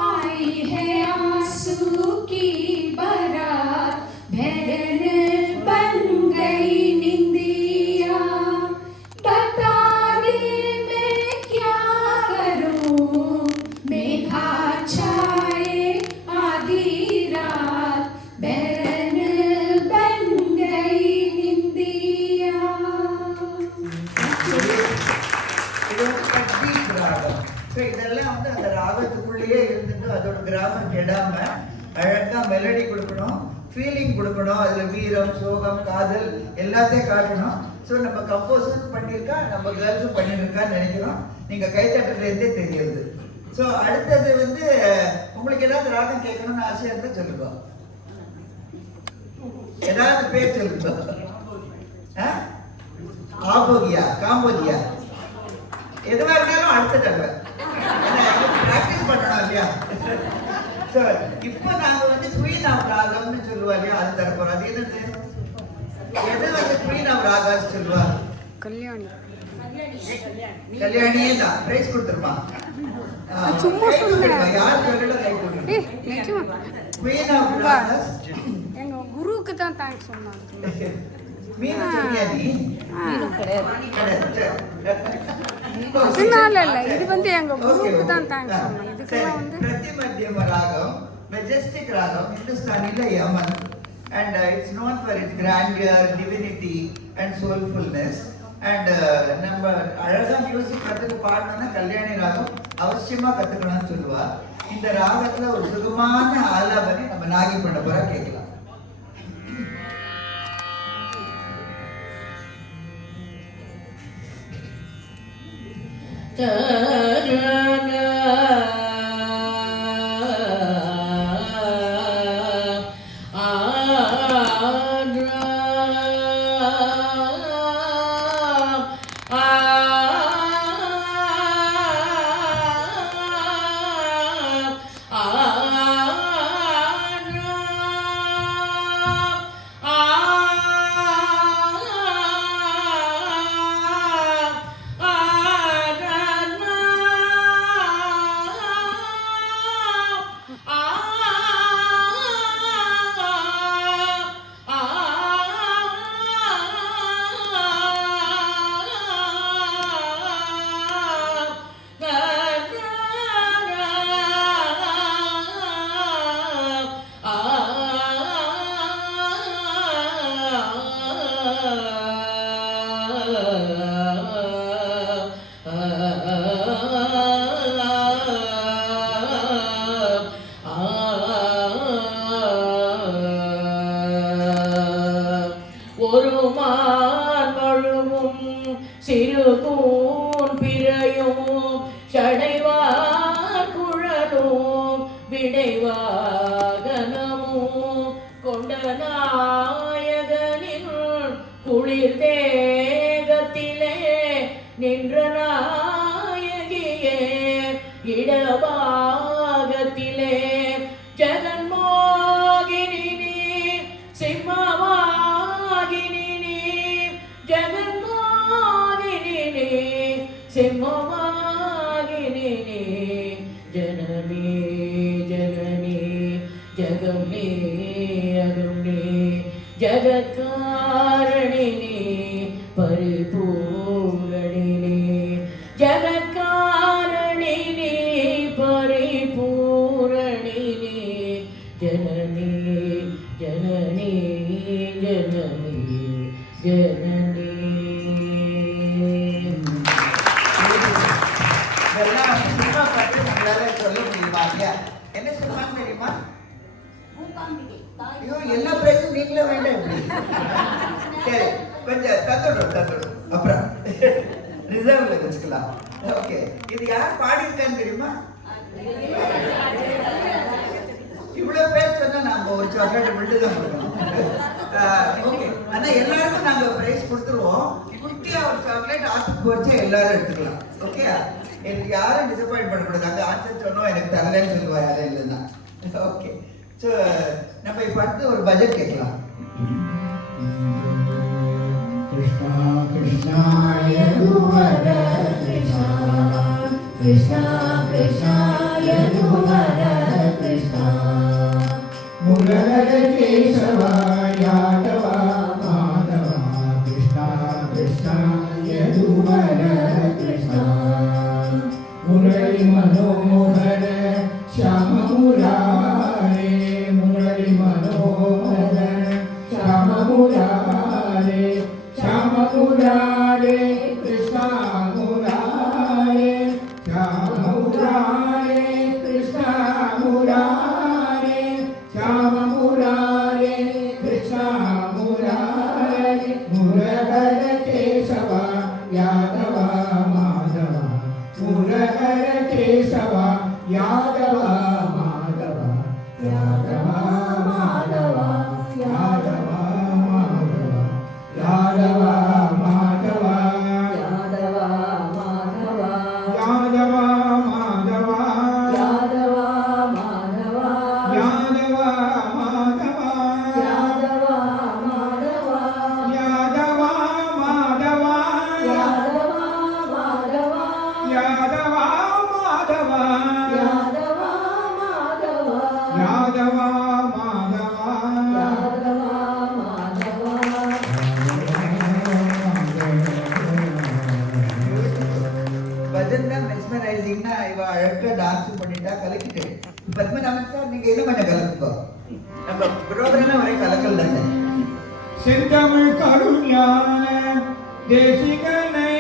आई है आंसू की बारात भैरन बन गई निंदिया बता दे मैं क्या करूं मेघा छाए आधी रात बैरन बन गई निंदिया. இது வந்து தக்பீர் ராகம். ஸோ இதெல்லாம் வந்து அந்த ராகத்துக்குள்ளேயே இருந்துட்டு அதோட கிராமம் கெடாம அழகா மெலடி கொடுக்கணும், ஃபீலிங் கொடுக்கணும். அதில் வீரம், சோகம், காதல் எல்லாத்தையும் காட்டணும். ஸோ நம்ம கம்போஸும் பண்ணியிருக்கா, நம்ம கேர்ள்ஸும் பண்ணியிருக்கான்னு நினைக்கிறோம். நீங்கள் கைத்தட்டுறதுலேருந்தே தெரியுது. ஸோ அடுத்தது வந்து உங்களுக்கு ஏதாவது ராகம் கேட்கணும்னு ஆசையாக இருந்தால் சொல்லுங்க. ஏதாவது பேர் சொல்லுங்க. ஆபோகியா, காம்போதியா, எதுவாக இருந்தாலும் அடுத்த தடவை ப்ராக்டிஸ் பண்ணணும் இல்லையா? ஸோ இப்போ நாங்கள் வந்து குயின் ஆஃப் ராகம்னு சொல்லுவா இல்லையா, அது தரப்போம். அது என்னது? எது வந்து குயின் ஆஃப் ராகாஸ் சொல்லுவா? கல்யாணியே தான். பிரைஸ் கொடுத்துருமா? யார் சொல்லல கை கொடுக்கணும். குயின் ஆஃப் ராகாஸ் எங்க குருவுக்கு தான் தேங்க்ஸ் சொன்னாங்க. மீன் சொல்லியா நீ? அதனால இல்ல, இது வந்து எங்க குருவுக்கு தான் தேங்க்ஸ் சொன்னாங்க. இதுக்கெல்லாம் வந்து பிரதிமத்தியம ராகம், மெஜஸ்டிக் ராகம், ஹிந்துஸ்தானில யமன், and it's known for its grandeur, divinity and soulfulness. And நம்ம அழகா மியூசிக் கற்றுக்கு பாடணும்னா கல்யாணி ராகம் அவசியமா கற்றுக்கணும்னு சொல்லுவா. இந்த ராகத்துல ஒரு சுகமான ஆலாபனை நம்ம நாகி பண்ண போறா, கேட்கலாம். ஒரு மான் வழுவும் சிறுகூன் பிறையும் சடைவார் குழலும் விடைவாகனமும் கொண்ட நாயகனின் குளிர் தேகத்திலே நின்ற நாயகியே இடபாகத்திலே ஜெகன்மோகினி நீ சிம்மவாகினி நீ ஜெகன்மோகினி நீ சிம்மவாகினி நீ ஜனனி ஜனனி ஜகமே அருணே ஜகத்காரணினே பரிபூரணினே ஜகத்காரணினே பரிபூரணினே ஜனனி ஜனனி ஜனனி ஜனனி. இதெல்லாம் சினிமா பாட்டு நம்மளால சொல்ல முடியுமா இல்லையா? என்ன சினிமான்னு தெரியுமா? ஐயோ, எல்லா பிரைஸும் நீங்களே வேண்டாம் எப்படி? சரி, கொஞ்சம் தந்துடுறோம் அப்புறம் ரிசர்வ்ல வச்சுக்கலாம். ஓகே, இது யார் பாடியிருக்கான்னு தெரியுமா? இவ்வளவு பேர் சொன்னா நாம ஒரு சாக்லேட் விட்டு தான் கொடுக்கணும். ஓகே, ஆனா எல்லாருக்கும் நாங்க பிரைஸ் கொடுத்துருவோம். குட்டியா ஒரு சாக்லேட் ஆத்துக்கு வச்சா எல்லாரும் எடுத்துக்கலாம். ஓகே, எனக்கு யாரும் டிசப்பாயிண்ட் பண்ணக்கூடாது. அங்க ஆன்சர் சொன்னோம் எனக்கு தரலன்னு சொல்லுவா யாரும் இல்லைன்னா. ஓகே, ஸோ நம்ம இப்போ அடுத்து ஒரு பட்ஜெட் கேட்கலாம். கிருஷ்ணா கிருஷ்ணா யதுவர கிருஷ்ணா கிருஷ்ணா கிருஷ்ணா யதுவர கிருஷ்ணா முரஹர கேசவ யாதவ மாதவ கிருஷ்ணா கிருஷ்ணா யதுவர கிருஷ்ணா முரளி மனோகர ஷாம முராரே முரளி மனோகர ஷாம முராரே ஷாம முராரே கிருஷ்ணா முராரே ஷாம முராரே கிருஷ்ணா முராரே ஷாம முராரே கிருஷ்ணா முராரே முரஹர கேசவ யாதவ மாதவ முரஹர கேசவ யாதவ மாதவ யாதவ மாதவ யாதவ மாதவ யாதவ மாதவ யாதவ மாதவ யாதவ மாதவ யாதவ மாதவ யாதவ மாதவ யாதவ மாதவ யாதவ மாதவ யாதவ மாதவ யாதவ மாதவ யாதவ மாதவ யாதவ பஜன் தான் மெஸ்மரைசிங்னா இவ அழகா டான்ஸ் பண்ணிட்டா கலக்கிட்டு. பத்மநாபன் சார் நீங்க இன்னும் கொஞ்சம் கலக்குங்க. நம்ம ப்ரோக்ராமே ஒரே கலக்கல் தானே. செந்தமிழ் கருஞான தேசிகனை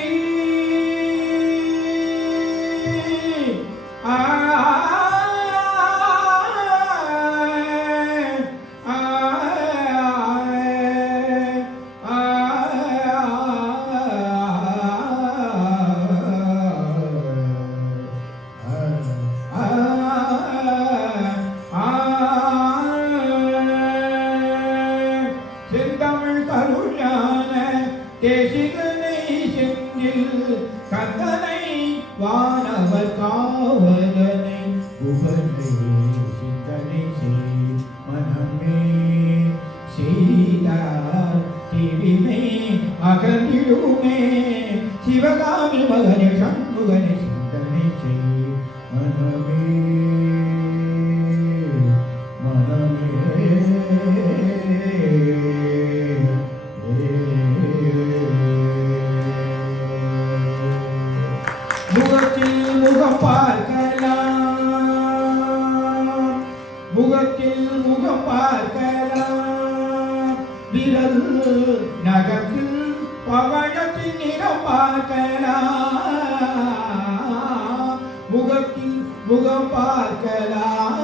செந்தமிழ் கருஞான தேசிகனை செந்தில் கந்தனை வானவர் காவலனை புகழை சிந்தனை செய் மனமே செய்தார் திவினை அகன்றிடுமே சிவகாமி மகனை சண்முகனை சிந்தனை செய் மனமே முகத்தில் முகம் பார்க்கலாம் முகத்தில் முகம் பார்க்கலாம் விரல் நகத்தில் பவழத்தின் நிறம் பார்க்கலாம் முகத்தில் முகம் பார்க்கலாம்.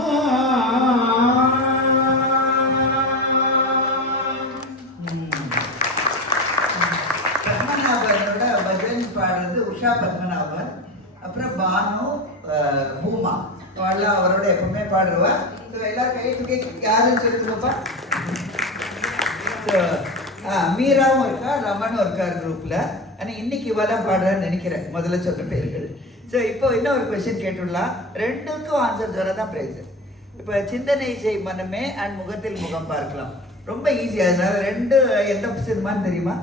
பத்மநாபனோட பஜன் பாடுறது உஷா பத்மநாபன், அப்புறம் பானு, பூமா அவெல்லாம் அவரோட எப்பவுமே பாடுவா. எல்லாரும் கை தூக்கி யாருன்னு சொல்லிட்டுப்பா. மீராவும் இருக்கா, ரமனும் இருக்கார் குரூப்ல. ஆனால் இன்னைக்கு இவெல்லாம் பாடுறான்னு நினைக்கிறேன் முதல்ல சொன்ன பேர்கள். ஸோ இப்போ இன்னும் ஒரு கொஸ்டின் கேட்டுடலாம். ரெண்டுக்கும் ஆன்சர் சொல்ல தான் ப்ரைஸ். இப்போ சிந்தனை செய் மனமே அண்ட் முகத்தில் முகம் பார்க்கலாம் ரொம்ப ஈஸி. அதனால ரெண்டு எந்த சினிமான்னு தெரியுமா?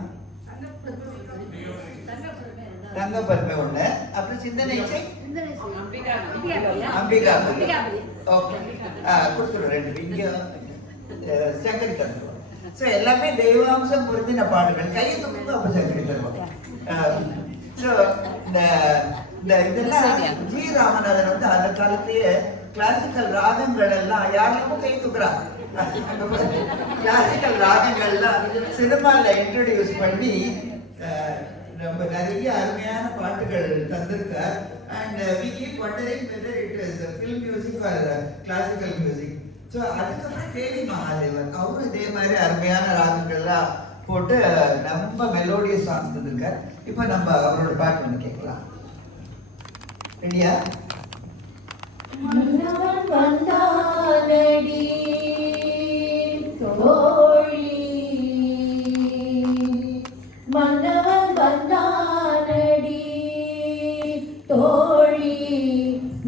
தங்கப்பருமை ஒண்ணு, அப்புறம் சிந்தனை செய் அம்பிகா. ஓகே, கொடுத்துருவோம் ரெண்டு. இங்க சங்கரி தந்துருவோம். ஸோ எல்லாமே தெய்வாம்சம் பொருந்தின பாடல்கள். கையை தூக்குங்க, அப்ப சங்கரி தருவோம். ஸோ இந்த இதெல்லாம் ஜி ராமநாதன் வந்து அந்த காலத்திலேயே கிளாசிக்கல் ராகங்கள் எல்லாம் யாருக்கும் கை தூக்குறா. கிளாசிக்கல் ராகங்கள்லாம் சினிமால இன்ட்ரோடியூஸ் பண்ணி நம்ம நிறைய அருமையான பாட்டுகள் தந்திருக்கார். And we keep wondering whether it is film music or classical music. So அதுக்கப்புறம் கேவி மகாதேவன் அவரும் இதே மாதிரி அருமையான ராகங்கள்லாம் போட்டு ரொம்ப மெலோடியஸ் சாங்ஸ் தந்திருக்கார். இப்போ நம்ம அவரோட பாட்டு ஒன்று கேட்கலாம். ரெடியா? மன்னவன் வந்தானடி தோழி, மன்னவன் வந்தானடி தோழி,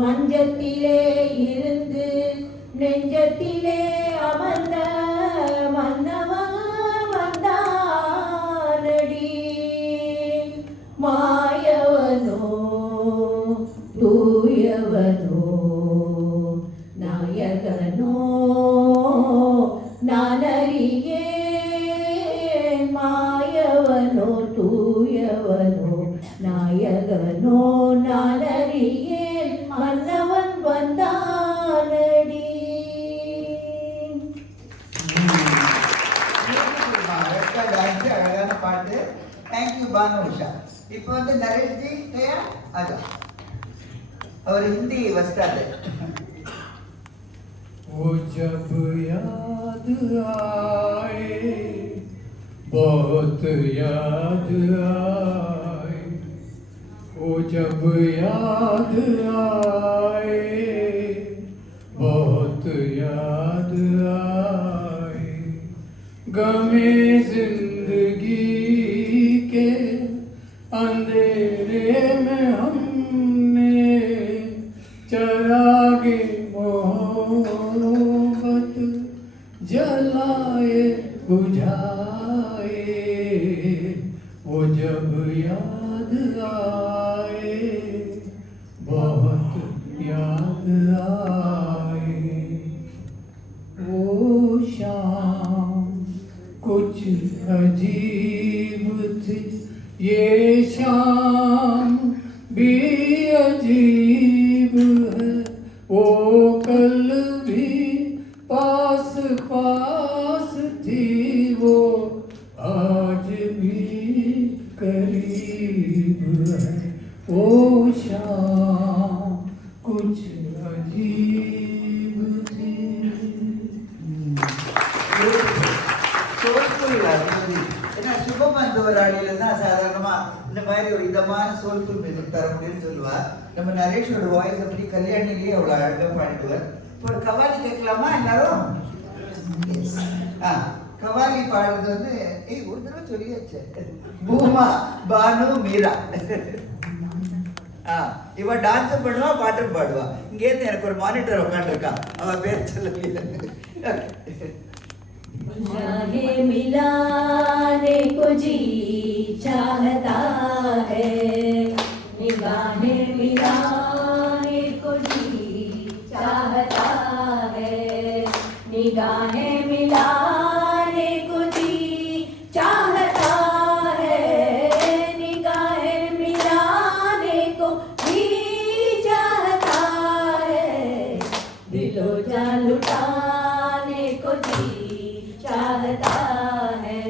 மஞ்சத்திலே இருந்து நெஞ்சத்திலே அமர்ந்த மன்னவன் வந்தானடி. மாயவனோ தூயவனோ நாயகனோ நானறியேன். மாயவனோ தூயவனோ நாயகனோ நானறியேன். மன்னவன் வந்தானடி. அழகான பாட்டு. தேங்க்யூ பானு உஷா. இப்போ வந்து நரேஷ்ஜி தயா ஆஜா. அவர் ஹிந்தி வஸ்டாது. वो जब याद आए, बहुत याद आए, वो जब याद आए, बहुत याद आए, गमे जिंदगी के अंधेरे में हमने चरागे मोहब्बत जलाए बुझाए, वो जब याद आए, बहुत याद आए, वो शाम कुछ अजीब थी, ये शाम भी अजीब है, वो कल भी पास पास थी, वो आज भी करीब है, वो शाम कुछ अजीब थी. சோல்ஃபுல் அனுமதி. ஏன்னா சுபமந்தவராளியில தான் சாதாரணமா இந்த மாதிரி ஒரு இதமான சோல்ஃபுல் மியூசிக் தர முடியும்னு சொல்லுவா. நம்ம நரேஷோட வாய்ஸ் அப்படி கல்யாணிலேயே அவ்வளோ அழகாக பாடிடுவார். இப்போ ஒரு கவாலி கேட்கலாமா எல்லாரும்? Yes. கவாலி பாடுறது வந்து ஒரு தடவை சொல்லியாச்சு. பூமா பானு மீரா. இவ டான்ஸ் பண்ணுவா பாட்டும் பாடுவா. இங்கேருந்து எனக்கு ஒரு மானிட்டர் உட்காந்துருக்கான், அவன் பேர் சொல்லல. जाने मिलाने को जी चाहता है, निगाहें मिलाने को जी चाहता है, निगाहें मिलाने को जी चाहता है, निगाहें मिलाने को जी चाहता है, दिलो जान लुटाने को जी चाहता है,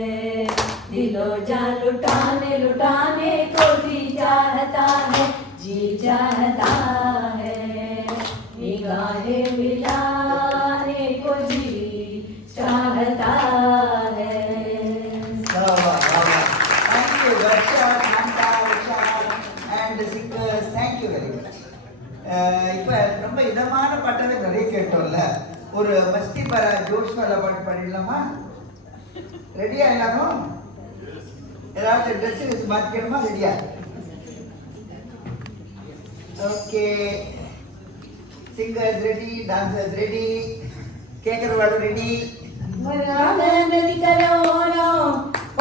दिलो जान लुटाने लुटाने को जी चाहता है, जी चाहता है, निगाहें मिलाने को जी चाहता है. Thank you, Varsha, Shanta, Vishal, and the singers. Thank you very much. இப்போ ரொம்ப இதமான பாட்டை நிறைய கேட்டோம்ல. ஒரு மஸ்தி பர ஜோஷ் வாலா பாட்டு பாடிடலாமா? ரெடியா எல்லாரும்? ஏதாவது ட்ரெஸ் மாற்றிக்கணுமா? ரெடியா? Okay. Singers ready, dancers ready, கேட்கறவாடு ரெடி. நதி கரோனோ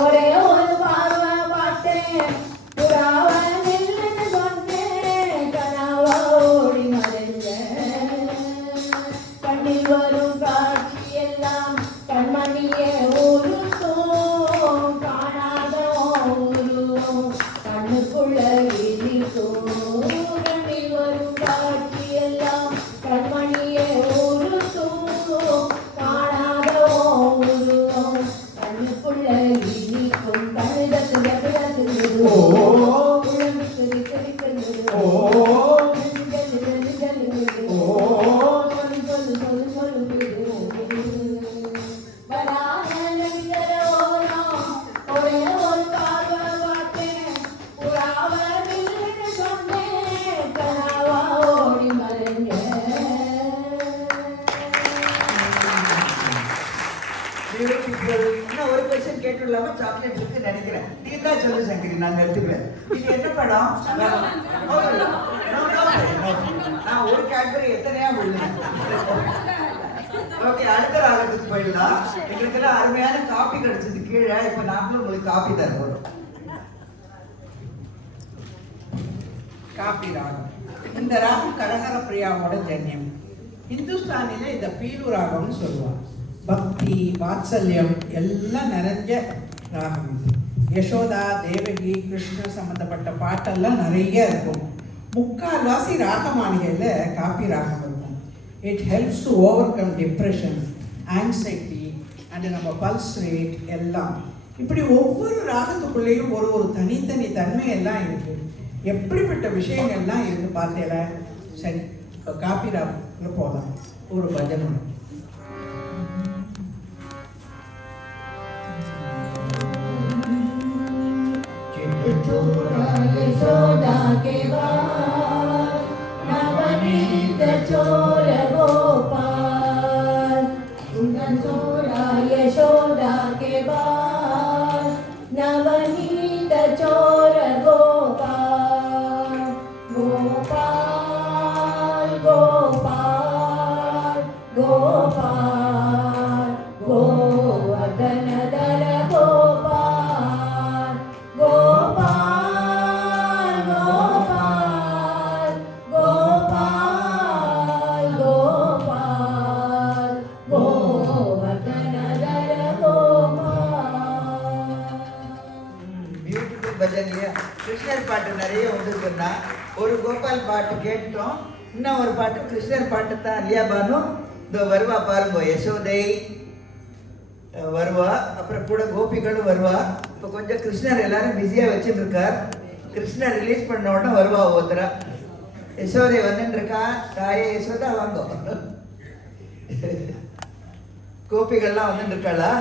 ஒரே ஒரு பார்வை பார்த்தேன், புறாவன் இல்லைன்னு சொன்னேன், கனவோடி மறைஞ்சேன், கண்ணில் வரும் காட்சி எல்லாம் கண்மணியே ஊருக்கும், காணாத ஊரும் கண்ணுக்குள்ள இருக்கும், கண்ணில் வரும் காட்சி எல்லாம் கண்மணியே ஊருக்கும், காணாத ஊரும் கண்ணுக்குள்ள இனிக்கும், கழுதத்து கேட்டுடலாமா? சாக்லேட் இருக்குன்னு நினைக்கிறேன். நீ தான் சொல்லு சங்கரி, நான் எடுத்துக்கிறேன். இது என்ன படம்? நான் ஒரு கேட்பரி எத்தனையா விழுந்தேன். ஓகே, அடுத்த ராகத்துக்கு போயிடலாம். எங்களுக்கு எல்லாம் அருமையான காப்பி கிடைச்சது கீழே. இப்ப நாங்களும் உங்களுக்கு காப்பி தர போறோம். காப்பி ராகம். இந்த ராகம் கரகர பிரியாவோட ஜன்யம். இந்துஸ்தானில இந்த பீரு ராகம்னு சொல்லுவாங்க. பக்தி வாத்சல்யம் எல்லாம் நிறைஞ்ச ராகம் இது. யசோதா தேவகி கிருஷ்ணர் சம்பந்தப்பட்ட பாட்டெல்லாம் நிறைய இருக்கும். முக்கால்வாசி ராகமானிகையில் காப்பி ராகம் இருக்கும். It helps to over come depression, anxiety and நம்ம பல்ஸ் ரேட் எல்லாம். இப்படி ஒவ்வொரு ராகத்துக்குள்ளேயும் ஒரு ஒரு தனித்தனி தன்மையெல்லாம் இருக்குது. எப்படிப்பட்ட விஷயங்கள்லாம் இருக்கு பார்த்தேல. சரி, இப்போ காப்பி ராகத்தில் போகலாம். ஒரு பஜனை. यशोदा के बाद नवनीत चोर गोपाल, चोरा यशोदा के बाद नवनीत चोर गोपाल, गोपाल गोपाल गोपाल गोवर्धन दर गोपाल, गोपाल गोपाल गोपाल गोपाल गोवर्धन दर गोपाल. பியூட்டிஃபுல் பஜன் இல்லையா? கிருஷ்ணர் பாட்டு நிறைய உண்டு சொன்னா. ஒரு கோபால் பாட்டு கேட்டோம், இன்னும் ஒரு பாட்டு கிருஷ்ணர் பாட்டு தான் இல்லையா பானு? இந்த வருவா பாருங்க, யசோதை வருவா, அப்புறம் கூட கோபிகளும் வருவா. இப்போ கொஞ்சம் கிருஷ்ணர் எல்லாரும் பிஸியாக வச்சுட்டு இருக்கார். கிருஷ்ணர் ரிலீஸ் பண்ண உடனே வருவா ஒருத்தரா. யசோதை வந்துட்டு இருக்கா, தாயே யசோதா வாங்க. கோபிகள்லாம் வந்துட்டு இருக்காளா?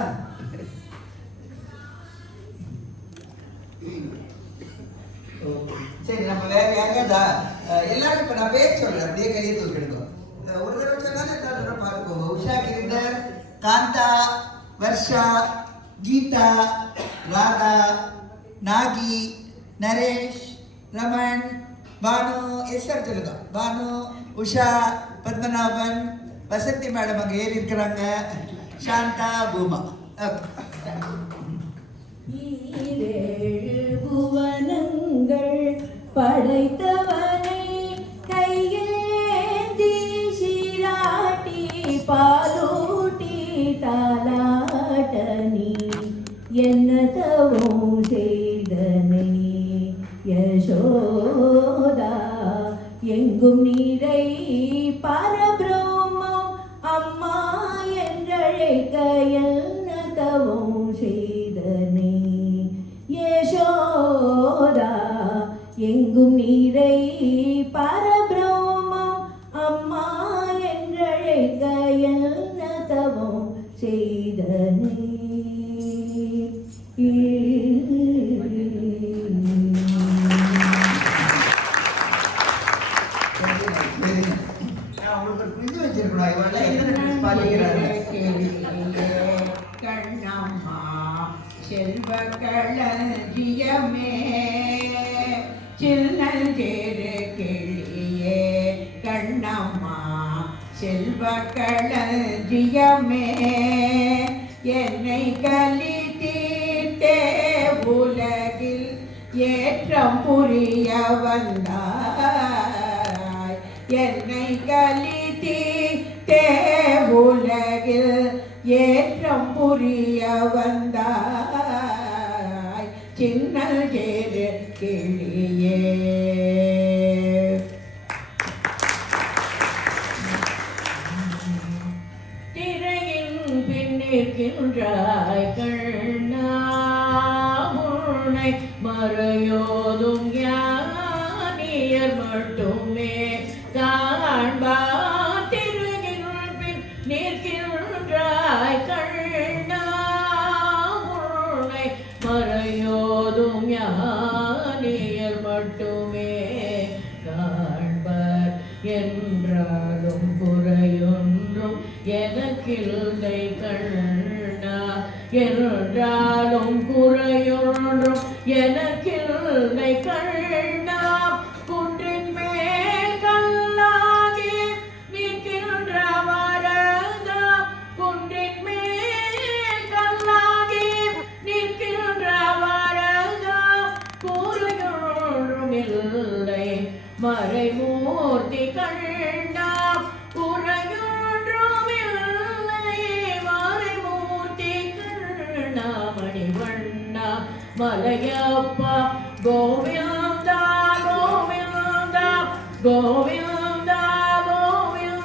சரி, நம்ம வேற யாரையாதா எல்லாரும் இப்போ நான் பேர் சொல்றேன், அப்படியே கையை தூக்கிடுங்க. ஒரு தடவை சொன்னாலும் இன்னொரு தடவை பார்த்துக்கோங்க. உஷா கிரிதர், காந்தா, வர்ஷா, கீதா, ராதா, நாகி, நரேஷ், ரமன், பானு. எஸ் சார் சொல்லுங்க. பானு, உஷா, பத்மநாபன், வசந்தி மேடம் அங்கே ஏறி இருக்கிறாங்க, சாந்தா, பூமா. புவனங்கள் படைத்தவனை கையேந்தி சீராட்டி பாலூட்டி தாலாட்டனி என்னதவும் செய்தனை யசோதா எங்கும் நீரை பரபிரம்மம் அம்மா என்றழைக்க என்னதவும் செய்தனை யசோதா எங்கும் நீரை பரபிரம்மம் அம்மா என்றழைக்க என்னதவும் செய்தனை. நான் உங்களுக்கு ஒரு குஞ்சு வச்சிருக்கணும். இவெல்லாம் எத்தனை பாலிக்கிறாரு? கண்ணம்மா செல்வ களஞ்சியமே சின்னல் தேரு கிளியே, கண்ணம்மா செல்வ களஞ்சியமே என்னை கலி தீர்த்தே உலகில் ஏற்றம் புரிய வந்தாய், என்னை கலி தீர்த்தே உலகில் ஏற்றம் புரிய வந்தாய் சின்னல் தேரு கிளியே. திரையின் பின்னிருக்கின்றாய் கண்ணா, உன்னை மறையோதும் ஞானியர் மட்டுமே காண்பார். திரையின் பின் நிற்கின்றாய் கண்ணா, உன்னை மறையோதும் ஞானியர் மட்டுமே காண்பர். என்றாலும் குறையொன்றும் எனக்கில்லை கண்ணா, என்றாலும் குறையொன்றும் எனக்கில்லை கண்ணா குன்றின் மேல் கல்லாகி நிற்கின்ற வரதா குன்றின் மேல் கல்லாகி நிற்கின்ற வரதா குறையொன்றும் இல்லை மறைமூர்த்தி கண்ணா குறையொன்றும் இல்லை மறைமூர்த்தி கண்ணா மணிவண்ணா மலையப்பா கோவிந்தா கோவிந்தா கோவிந்தா கோவிந்தா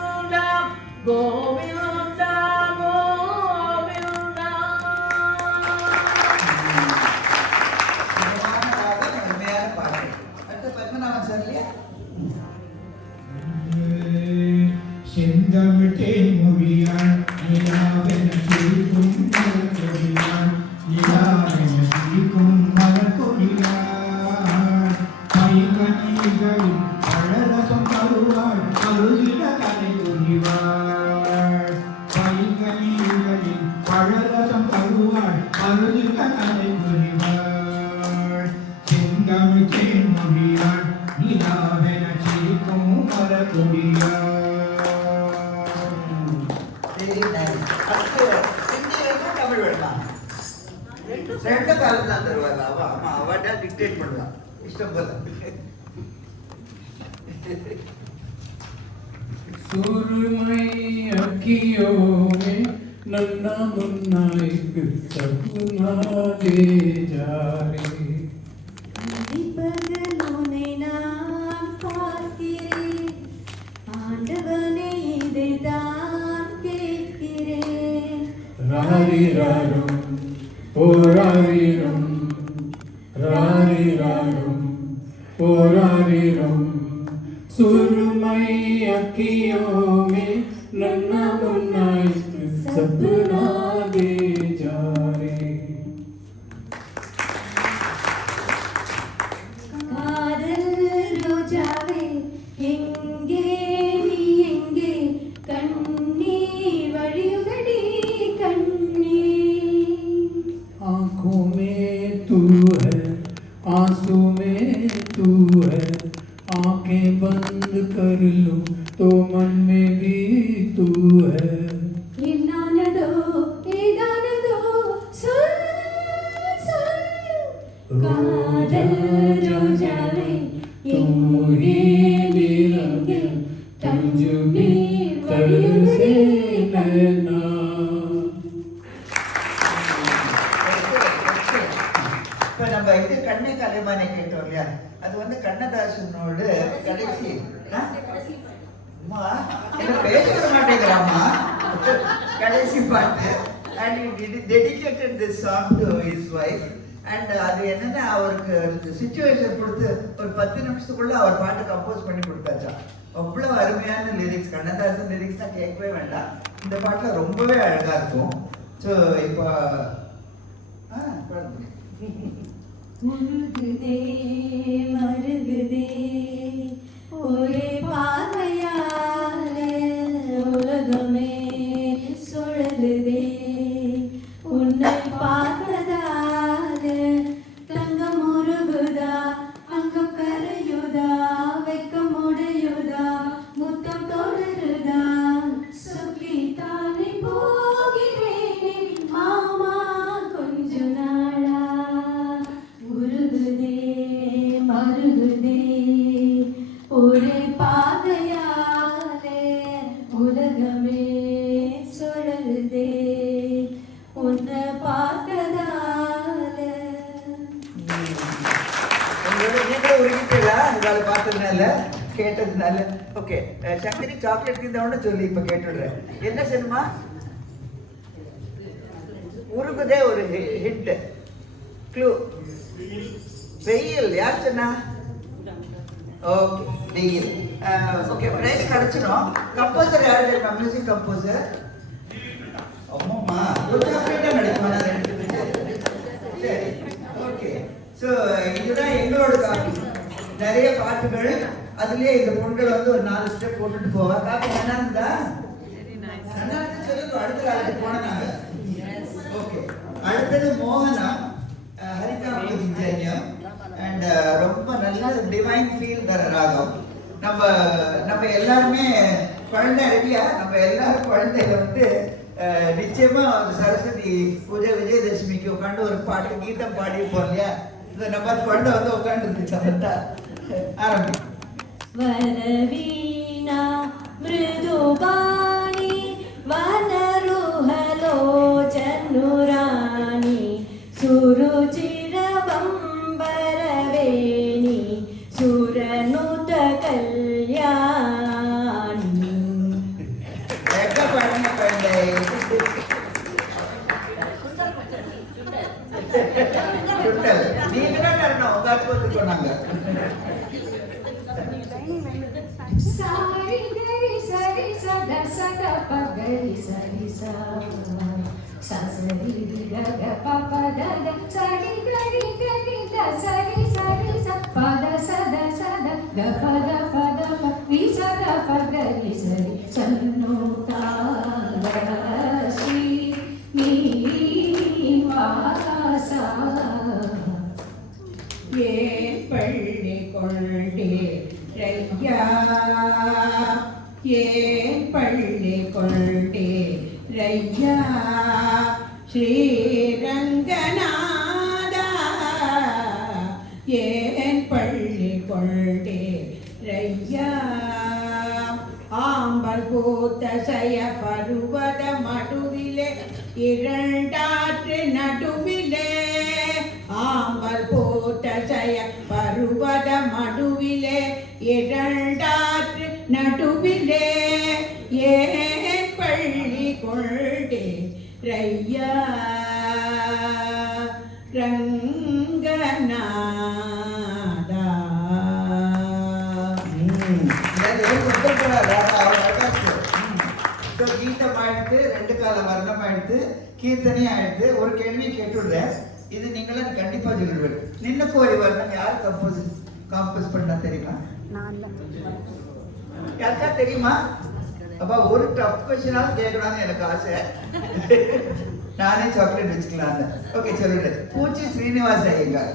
கோவிந்தா கோவிந்தா. அருமையான பாட்டு. அடுத்து பத்மநாபன் சார் இல்லையா? செந்தமிழ் தேன்மொழியான் நிலாவென சிரிக்கும் மலர்கொடியான் நிலாவென சிரிக்கும் மலர்கொடியான் பைங்கனிகளில் பழரசம் தருவாள் அருகில கலை புரிவாள் பைங்கனிகளில் பழரசம் தருவாள் அருகில கலை புரிவாள் செந்தமிழ் தேன்மொழியான் நிலாவென சிரிக்கும் மலர்கொடியான். அடுத்து ஹிந்தி வேணுமா தமிழ் வேணுமா? ரெண்டு காலம் தான் தருவாங்க. ஆமா அவட்டா டிக்டேட் பண்ணுவான் இஷ்டம் போல. सुरमई अखियों में नन्ना मुन्ना एक सपना दे जा रे பகலோனை நான் பார்க்கிறேன் ஆண்டவனே இதைதான் கேட்கிறேன் ராரிராரும் போராரிரும் ராரிராரும் போராரிரும் सुरमई अखियों में नन्ना मुन्ना एक सपना दे जा रे காதல் ரோஜாவே எங்கே நீ எங்கே கண்ணீர் வழியுதடி கண்ணீர் आँखों में तू है आंसू में तू है आंखें बंद कर लूं तो मन में भी तू है என்னானதோ ஏதானதோ சொல் சொல் காதல் ரோஜாவே तू ही मेरा दिल तंजुमी कर से नैना இப்ப நம்ம இது கண்ணே கலைமானை கேட்டோம் இல்லையா? அது வந்து கண்ணதாசனோட கடைசி அம்மா என்ன பேச விட மாட்டேங்கிறாம்மா கடைசி பாட்டு. And he dedicated this song to his wife. And அது என்னன்னா அவருக்கு சிச்சுவேஷன் கொடுத்து ஒரு 10 நிமிஷத்துக்குள்ள அவர் பாட்டு கம்போஸ் பண்ணி கொடுத்தாச்சா. அவ்வளவு அருமையான லிரிக்ஸ். கண்ணதாசன் லிரிக்ஸ் தான் கேட்கவே வேண்டாம். இந்த பாட்டுல ரொம்பவே அழகா இருக்கும். ஸோ இப்போ முருகுதே மருகுதே ஒரே பார்வையாலே உலகமே சுழலுதே உன்னை பார்த்ததாலே தங்கம் உருகுதா அங்கம் கரையுதா வெக்கம் உடையுதா முத்தம் தொடருதா சொல்லி தானே போகிறேனே மாமா கொஞ்ச நாளா உருகுதே மருகுதே ஒரே பாதையாலே உலகமே சுழலுதே உன்னை பார்த்ததாலே. உங்களோட நீங்களே உருகிட்டீங்களா? உங்களை பார்த்ததுனால கேட்டதுனால. ஓகே சங்கரி சாக்லேட் கிந்தவொன்னு சொல்லி இப்ப கேட்டுடுறேன். என்ன செய்யணுமா? உருகுதே ஒரு ஹிண்ட் க்ளூ. வெயில் யார் சொன்னா? ஓகே வெயில். ஓகே பிரைஸ் கிடைச்சிடும். கம்போசர் யாரு தெரியுமா? Music composer. அம்மா ஒரு சாக்லேட்டா கிடைக்குமா? நான் 2 சரி ஓகே. ஸோ இதுதான் எங்களோட காப்பி. நிறைய பாட்டுகள் அதுலயே இந்த பொண்கள் வந்து ஒரு 4 ஸ்டெப் போட்டுட்டு போவா. காப்பி நல்லா இருந்தா நல்லா சொல்லுங்க. அடுத்த காலத்துக்கு போனாங்க. ஓகே அடுத்தது மோகனா, ஹரிகா ஜெயம் அண்ட் ரொம்ப நல்ல டிவைன் ஃபீல் தர ராகம். நம்ம எல்லாருமே குழந்தை ரெடியா? நம்ம எல்லாரும் குழந்தைங்க வந்து நிச்சயமா சரஸ்வதி பூஜை விஜயதசமிக்கு உட்காந்து ஒரு பாட்டு கீதம் பாடிப்போம் இல்லையா? இந்த நம்ம குழந்தை வந்து உட்காந்து இருந்துச்சு. ஆரம்பி. வனவீணா மிருதுபாணி வனருஹலோச்சனுராணி சுருச்சிரவம்பரவேணி சுரனுத கல்யாணி. எங்க பாடுங்க குழந்தை? சுட்டல். நீங்க தான் தரணும், உங்க அற்புதத்துக்கு சொன்னாங்க. சாரி கரி சரி சத சத பகரி சரி சா சரி கக பப தத சரி கரி கரி த சரி சரி ச பத சத சத க பத பத ப வி சத பகரி சரி சன்னோ தாரசி மீ வாசா. ஏ பள்ளி கொண்டே ரையா, ஏன் பள்ளி கொண்டே ரையா ஸ்ரீரங்கநாதா, ஏன் பள்ளி கொண்டே ரையா. ஆம்பல் பூத்த சய பருவத மடுவிலே இரண்டாற்று நடுவிலே, ஆம்பல் பூத்த சய பருவத மடுவிலே இரண்டாற்று நடுவிலே, ஏன் பள்ளி கொண்டே ரையா ரங்கநாதா. கீதம் ஆயிடுத்து, ரெண்டு கால வர்ணம் ஆயிடுத்து, கீர்த்தனையும் ஆயிடுத்து. ஒரு கேள்வி கேட்டுடுறேன், இது நீங்களும் கண்டிப்பா சொல்லுவேன். நின்னுக்கு ஒரு வர்ணம் யார் காம்போஸ் பண்ணா தெரியுமா? யாருக்கா தெரியுமா? அப்பா ஒரு டஃப் கொஸ்டினாலும் கேட்கணும்னு எனக்கு ஆசை. நானே சாக்லேட் வச்சுக்கலாம். ஓகே சொல்லிடுறேன். பூச்சி ஸ்ரீனிவாச ஐயங்கார்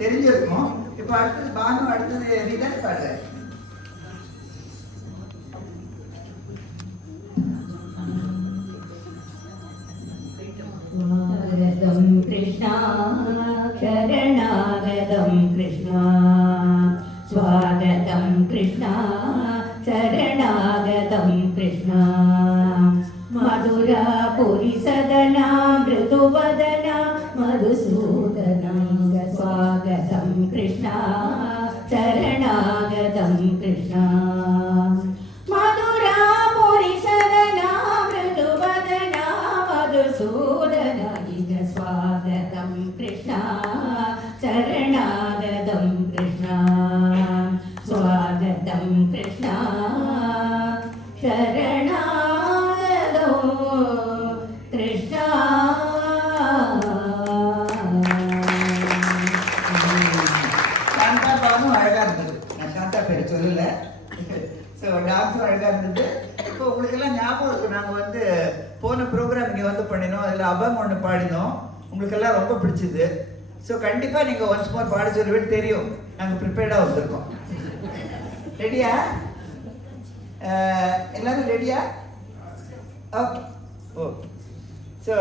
தெரிஞ்சிருக்கும். இப்போ அடுத்தது பானு, அடுத்தது நீதான் பாடுறேன். स्वागतं कृष्णा शरणागतं कृष्णा, स्वागतं कृष्णा शरणागतं कृष्णा. मधुरापुरी सदना मृदुवदना मधुसूदना, स्वागतं कृष्णा शरणागतं कृष्णा. मधुरापुरी सदना मृदुवदना मधुसूदना, स्वागतं कृष्णा शरणागतं कृष्णा. स्वागतं कृष्णा शरणागतं कृष्णा. சாந்தா பானும் அழகா இருந்தது. நான் சாந்தா பேர் சொல்லல. ஸோ டான்ஸும் அழகா இருந்தது. இப்போ உங்களுக்கு எல்லாம் ஞாபகம் இருக்கு, நாங்கள் வந்து போன ப்ரோக்ராம் இங்கே வந்து பண்ணினோம். அதில் அபம் ஒன்று பாடினோம், உங்களுக்கு எல்லாம் ரொம்ப பிடிச்சது. ஸோ கண்டிப்பாக நீங்கள் ஒன்ஸ் மோர் பாட சொல்லுவேன்னு தெரியும். நாங்கள் ப்ரிப்பேர்டாக வந்திருக்கோம். ரெடியா? எல்லாரும் ரெடியா? Okay okay. ஸோ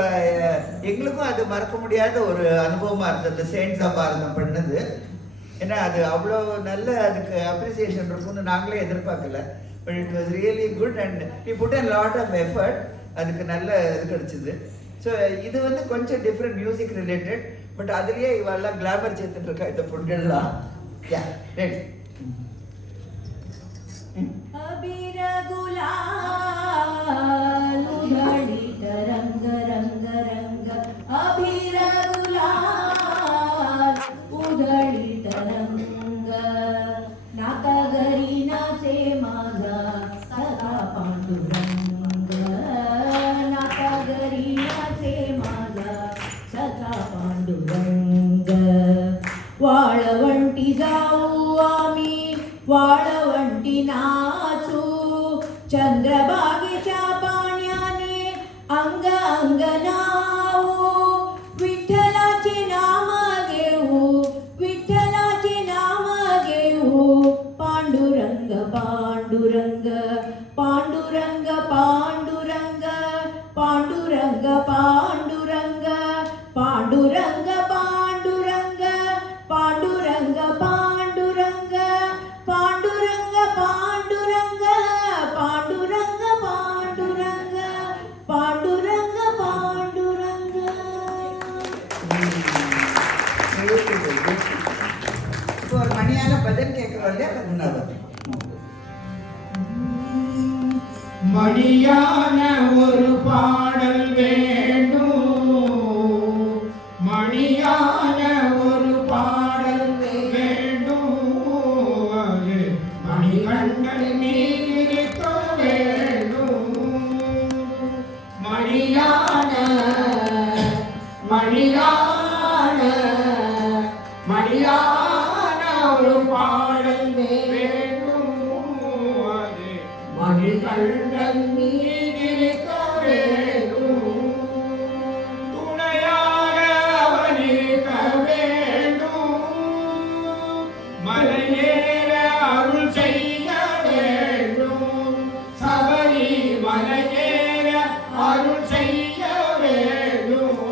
எங்களுக்கும் அது மறக்க முடியாத ஒரு அனுபவமாக இருந்தது செயின்ட் பாரதம் பண்ணது. ஏன்னா அது அவ்வளோ நல்ல அதுக்கு அப்ரிசியேஷன் இருக்கும்னு நாங்களே எதிர்பார்க்கல. But it was really good and we put a lot of effort. அதுக்கு நல்ல இது கிடச்சிது. ஸோ இது வந்து கொஞ்சம் டிஃப்ரெண்ட் மியூசிக் ரிலேட்டட், பட் அதுலேயே இவெல்லாம் கிளாமர் சேர்த்துட்டு இருக்கா இந்த பொண்ணுகள்லாம். யா ரெடி. अभिरगुलाल उधळित रंग रंग रंग, अभिरगुलाल उधळित रंग. नाकागरी नाचे माझा सखा पांडुरंग, नाकागरी नाचे माझा सखा पांडुरंग. वाळवंटी जाऊ आम्ही वाळवंटी नाचू, चंद्रभागेच्या पाण्याने अंग अंग नावू, பாண்டுரங்க பாண்டுரங்க பாண்டுரங்க பாண்டுரங்க பாண்டுரங்க பாண்டுரங்க பாண்டுரங்க பாண்டுரங்க பாண்டுரங்க பாண்டுரங்க பாண்டுரங்க பாண்டுரங்க பாண்டுரங்க பாண்டுரங்க. இப்போ ஒரு மணியான பஜன் கேட்கிறோம் இல்லையா, முன்னாடி மணியான ஒரு பாடல் வேண்டும், மணியான ஒரு பாடல் வேண்டும், அது மணிகண்டன் நீரிக்க வேண்டும். மணியான மணியான மணியான ஒரு பாடல் வேண்டும், அது மணிகண்டன் நீரிக்க வேண்டும். துணையாக அவன் இருக்க வேண்டும், மலையேற அருள் செய்ய வேண்டும், சபரி மலையேற அருள் செய்ய வேண்டும்.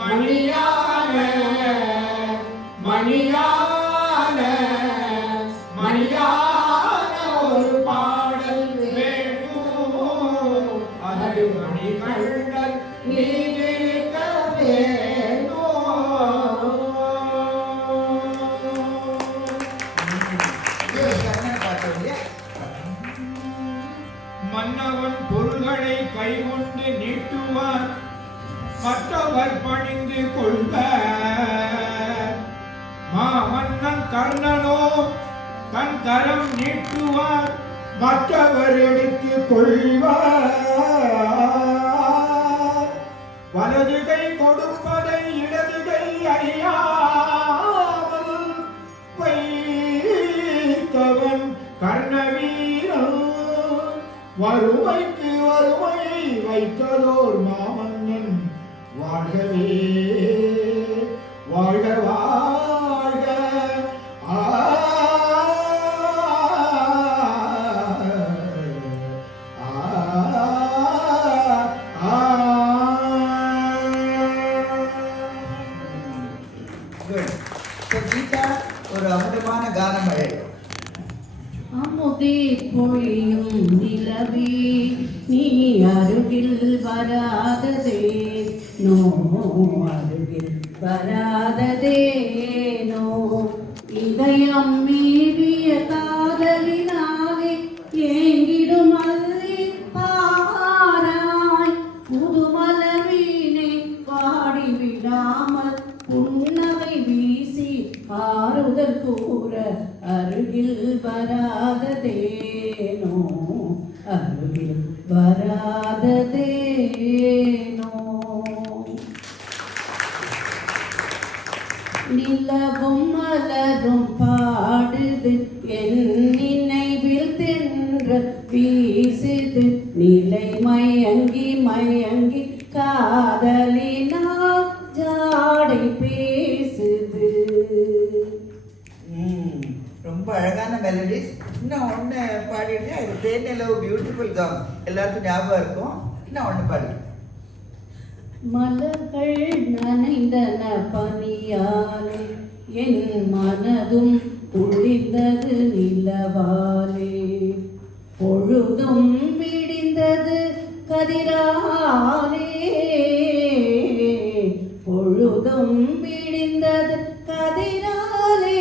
மணியான மணியான மணியான ஒரு பாடல் வேண்டும், அது மணிகண்டன் நீரிக்க பார்த்தோம் இல்லையா. மன்னவன் பொருள்களை கைகொண்டு நீட்டுவார், மற்றவர் பணிந்து கொள்வார். மாமன்னன் கர்ணனோ தன் கரம் நீட்டுவார், மற்றவர் எடுத்து கொள்வார். வலது கை கொடுப்பதை இடது கை அறியாமல் வைத்தவன் கர்ணவீரன். வறுமைக்கு வறுமையை வைத்ததோர் மாமன்னன் வாழ்கவே வாழ்க வாழ்க. ஆ குட். ஸோ கீதா ஒரு அமுதமான கானமழை. அமுதே பொழியும் நிலவே நீ அருகில் வராததே நோ, அருகில் வராததே நோ. இதயம் மீறிய காதலினாலே ஏங்கிடும் அல்லி பாராய், புதுமலர் வீணை பாடிவிடாமல் புன்னகை வீசி ஆறுதல் கூற அருகில் வராததேனோ, அருகில் வராததேனோ. நிலவும் மலரும் பாடுது என் நினைவில் தென்றல் வீசுது, நிலை மயங்கி மயங்கி காதலினால் ஜாடை பேசுது. ரொம்ப அழகான மெலடிஸ். இன்னும் ஒன்று பாடிட்டு அது தேனிலவு பியூட்டிஃபுல் சாங் எல்லாருக்கும் ஞாபகம் இருக்கும். இன்னும் ஒன்று பாடி. மலர்கள் நனைந்தன பனியாலே என் மனதும் குளிர்ந்தது நிலவாலே, பொழுதும் விடிந்தது கதிராலே, பொழுதும் விடிந்தது கதிராலே,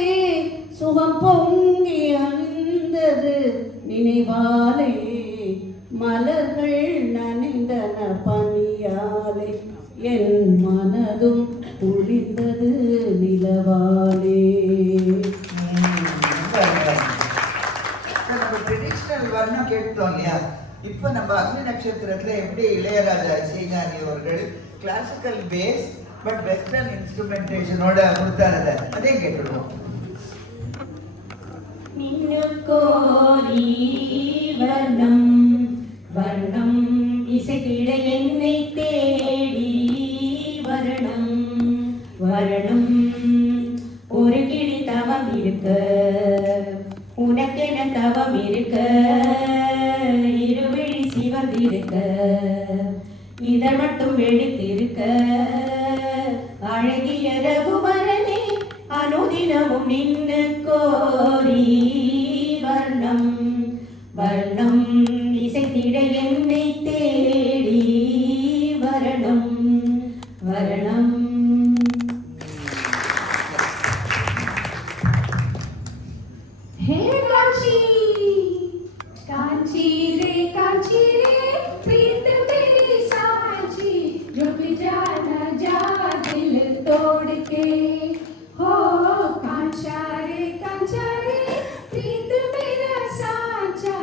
சுகம் பொங்கி அணிந்தது நினைவாலே, மலர்கள் நனைந்தன பனியாலே என் மனதும் குளிர்ந்தது நிலவாலே. நம்ம ட்ரெடிஷ்னல் வர்ணம் கேட்டோம் இல்லையா. இப்போ நம்ம அக்னி நட்சத்திரத்தில் எப்படி இளையராஜா இசைஞானி அவர்கள் கிளாசிக்கல் பேஸ் பட் வெஸ்டர்ன் இன்ஸ்ட்ருமெண்டேஷனோட கொடுத்தாரத அதே கேட்டுடுவோம். கோரி வர்ணம் வர்ணம் இசைத்திட என்னை தேடி வரணம் வரணம், ஒரு கிளி தவம் இருக்க உனக்கென தவம் இருக்க இதழ் மட்டும் வெடித்திருக்க அழகிய ரகுவரனே அனுதினமும் நின்னு கோரி வர்ணம் வர்ணம் இசைத்திட என்னை தேடி வரணம் வரணம். हे कांची कांची रे प्रीत मेरी सांची रुक जाना जा दिल तोड़ के हो कांचा रे प्रीत मेरा सांचा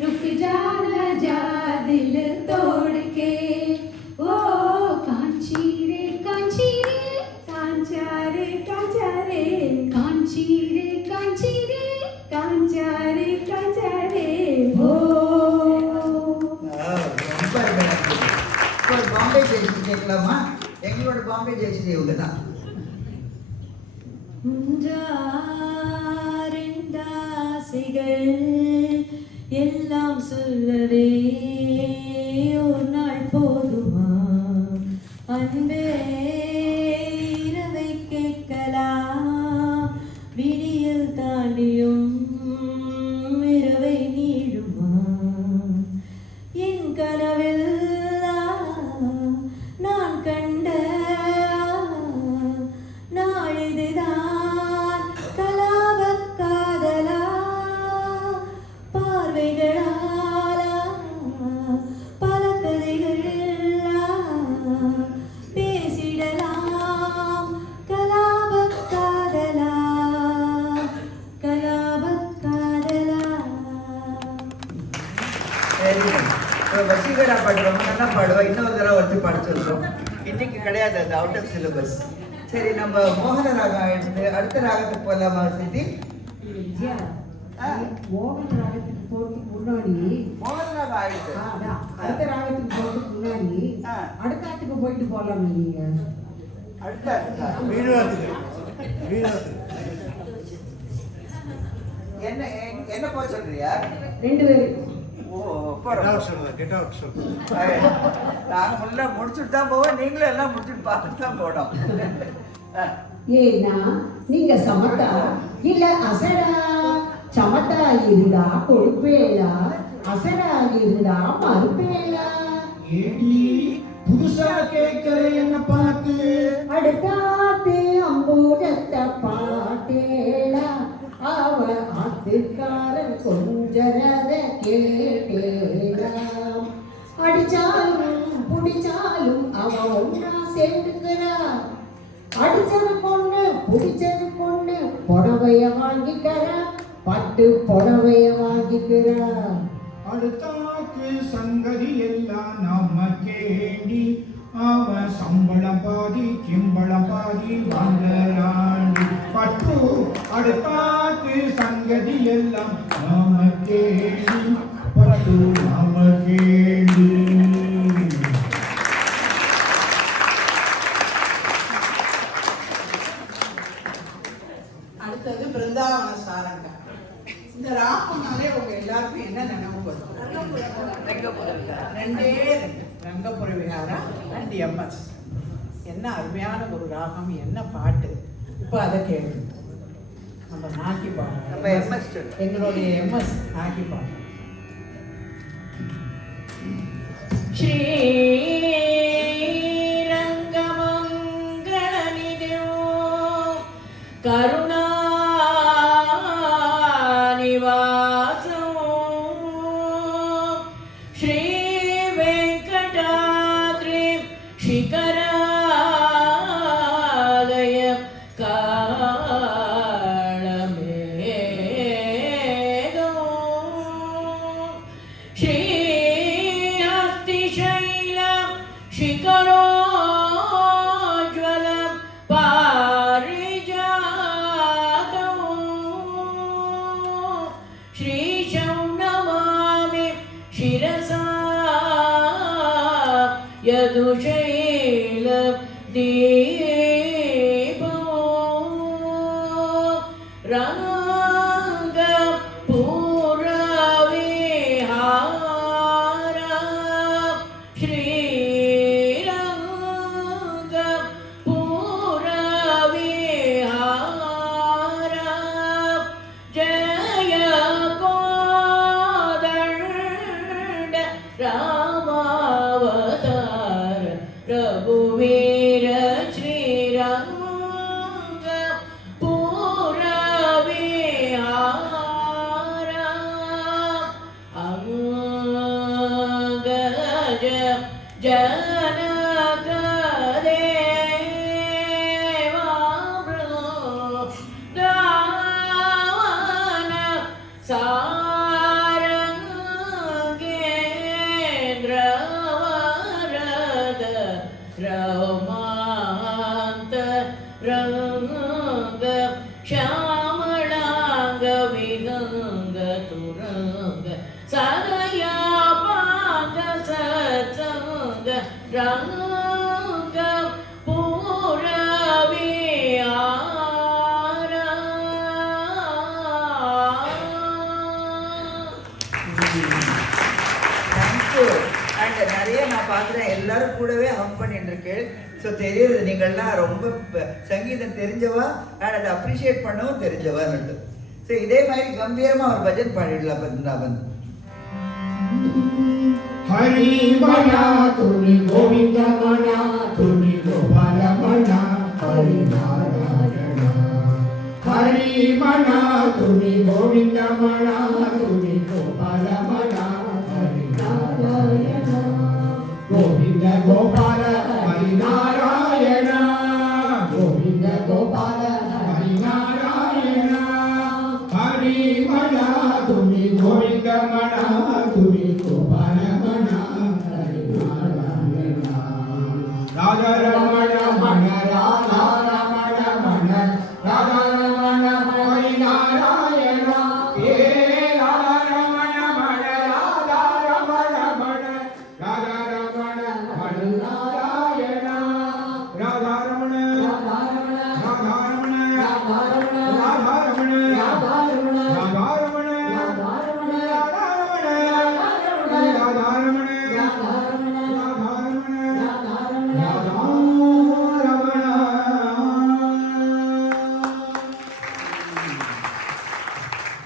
रुक जाना जा दिल तोड़ के ओ कांची रे कांचा रे कांची रे कांचारे हो. ரொம்ப இப்போ பாம்பே ஜெயிச்சு கேட்கலாமா? எங்களோட பாம்பே ஜெயிச்சது இவங்க தான். ஆசைகள் எல்லாம் சொல்லவே ஒரு நாள் போதுமா அன்பே இரவை கேட்கலாம் விடியல் தாண்டியும் இரவை நீடுமா என் கனவில் நான் கண்ட நாளிதுதான் கலாப காதலா பார்வைகளாலா பல கதைகள் பேசிடலாம் கலாப காதலா கலாப காதலா. சரி, வசீகரா பாட்டு ரொம்ப நல்லா பாடுவா. இன்னொரு தடவை ஒருத்தி பாட சொல்றோம். இன்னைக்கு கிடையாது, அது அவுட் ஆஃப் சிலபஸ். சரி, நம்ம மோகன ராகம் எடுத்து அடுத்த ராகத்துக்கு போகலாமா சித்தி? விஜயா, மோகன ராகத்துக்கு போறதுக்கு முன்னாடி மோகன ராகம் ஆயிடுச்சு. அடுத்த ராகத்துக்கு போறதுக்கு முன்னாடி அடுத்த ஆட்டுக்கு போயிட்டு போலாம் நீங்க. அடுத்த என்ன என்ன போக சொல்றியா? 2 பேரும் ஓ, நாங்க முள்ள முடிச்சுட்டு தான் போவோம். நீங்களும் எல்லாம் முடிச்சுட்டு பார்த்துட்டு தான் போனோம். ஏன்னா நீங்க சமத்தா இல்ல அசடா? சமத்தா இருந்தா கொடுப்பேலா, அசடா இருந்தா மறுப்பேலா? புதுசா கேட்கிற என்ன பார்த்து அடுத்தாத்து அம்பூரத்தை பாட்டேலா, அவ ஆத்துக்காரன் கொஞ்சரத கேட்டேலா. அடிச்சாலும் புடிச்சாலும் அவ ஒன்னா சேர்ந்துக்கிறா. அடிச்சது பொண்ணு புடிச்சது பொண்ணு புடவைய வாங்கிக்கிறா, பட்டு புடவைய வாங்கிக்கிறா. அடுத்தாக்கு சங்கதி எல்லாம் நம்ம கேடி அவன் சம்பளம் பாதி கிம்பளம் பாதி வாங்கலாண்டி பட்டு அடுத்தாக்கு சங்கதி எல்லாம் நாம கேடி பட்டு நாம கேடி. அடுத்தது பிருந்தாவன சாரங்க. இந்த ராகம்னாலே உங்க எல்லாருக்கும் என்ன நினைவு வரும்? 2 ரங்கபுர விகாரா அண்ட் எம்எஸ். என்ன அருமையான ஒரு ராகம், என்ன பாட்டு. இப்போ அதை கேளு. நம்ம நாக்கி நம்ம பாடுறோம், MS எங்களுடைய எம்எஸ் நாக்கி பாடுறோம். ஸ்ரீரங்கமங்களநிதியோ கருணாநிவாசோ ஸ்ரீ வெங்கடாத்ரி சிகராலய காளமேதோ ஸ்ரீ அஸ்திசைலம் शिखरोज्ज्वलं पारिजातं श्रीशं नमामि शिरसा यदुशैलं दीपो रङ्गपुरविहार श्री रामावतार रघुवीर श्रीरंग पूरविहारा अंगज जनक देवा वृंदावन सारंगेन्द्र वरद रमान्त रंग श्यामलांग विहंग तुरंग सदया पांग सत्संग रंग पूरविहारा தேங்க்யூ. அண்ட் நிறைய நான் பார்க்குறேன் எல்லாரும் கூடவே ஹம் பண்ணிட்டு இருக்கேன். ஸோ தெரியுது நீங்கள்லாம் ரொம்ப சங்கீதம் தெரிஞ்சவா அண்ட் அதை அப்ரிஷியேட் பண்ணவும் தெரிஞ்சவான்னு. ஸோ இதே மாதிரி கம்பீரமாக ஒரு பஜன் பாடிடலாம் பத்மநாபன். हरि मना तुनि गोविंद मना तुनि गोपाल मना हरि नारायण हरि मना तुनि गोविंद मना तुनि गोपाल मना हरि नारायण गोविंद गोपाल हरि नारायण गोविंद गोपाल हरि नारायण हरि मना तुनि गोविंद मना तुनि गोपाल मना हरि नारायण राधा रमण मन राधा रमण मन राधा रमण हरि नारायण हे राधा रमण मन राधा रमण मन राधा रमण हरि नारायण राधा रमण राधा रमण राधा रमण राधा रमण राधा रमण राधा रमण राधा रमण राधा रमण राधा रमण राधा रमण राधा रमण राधा रमण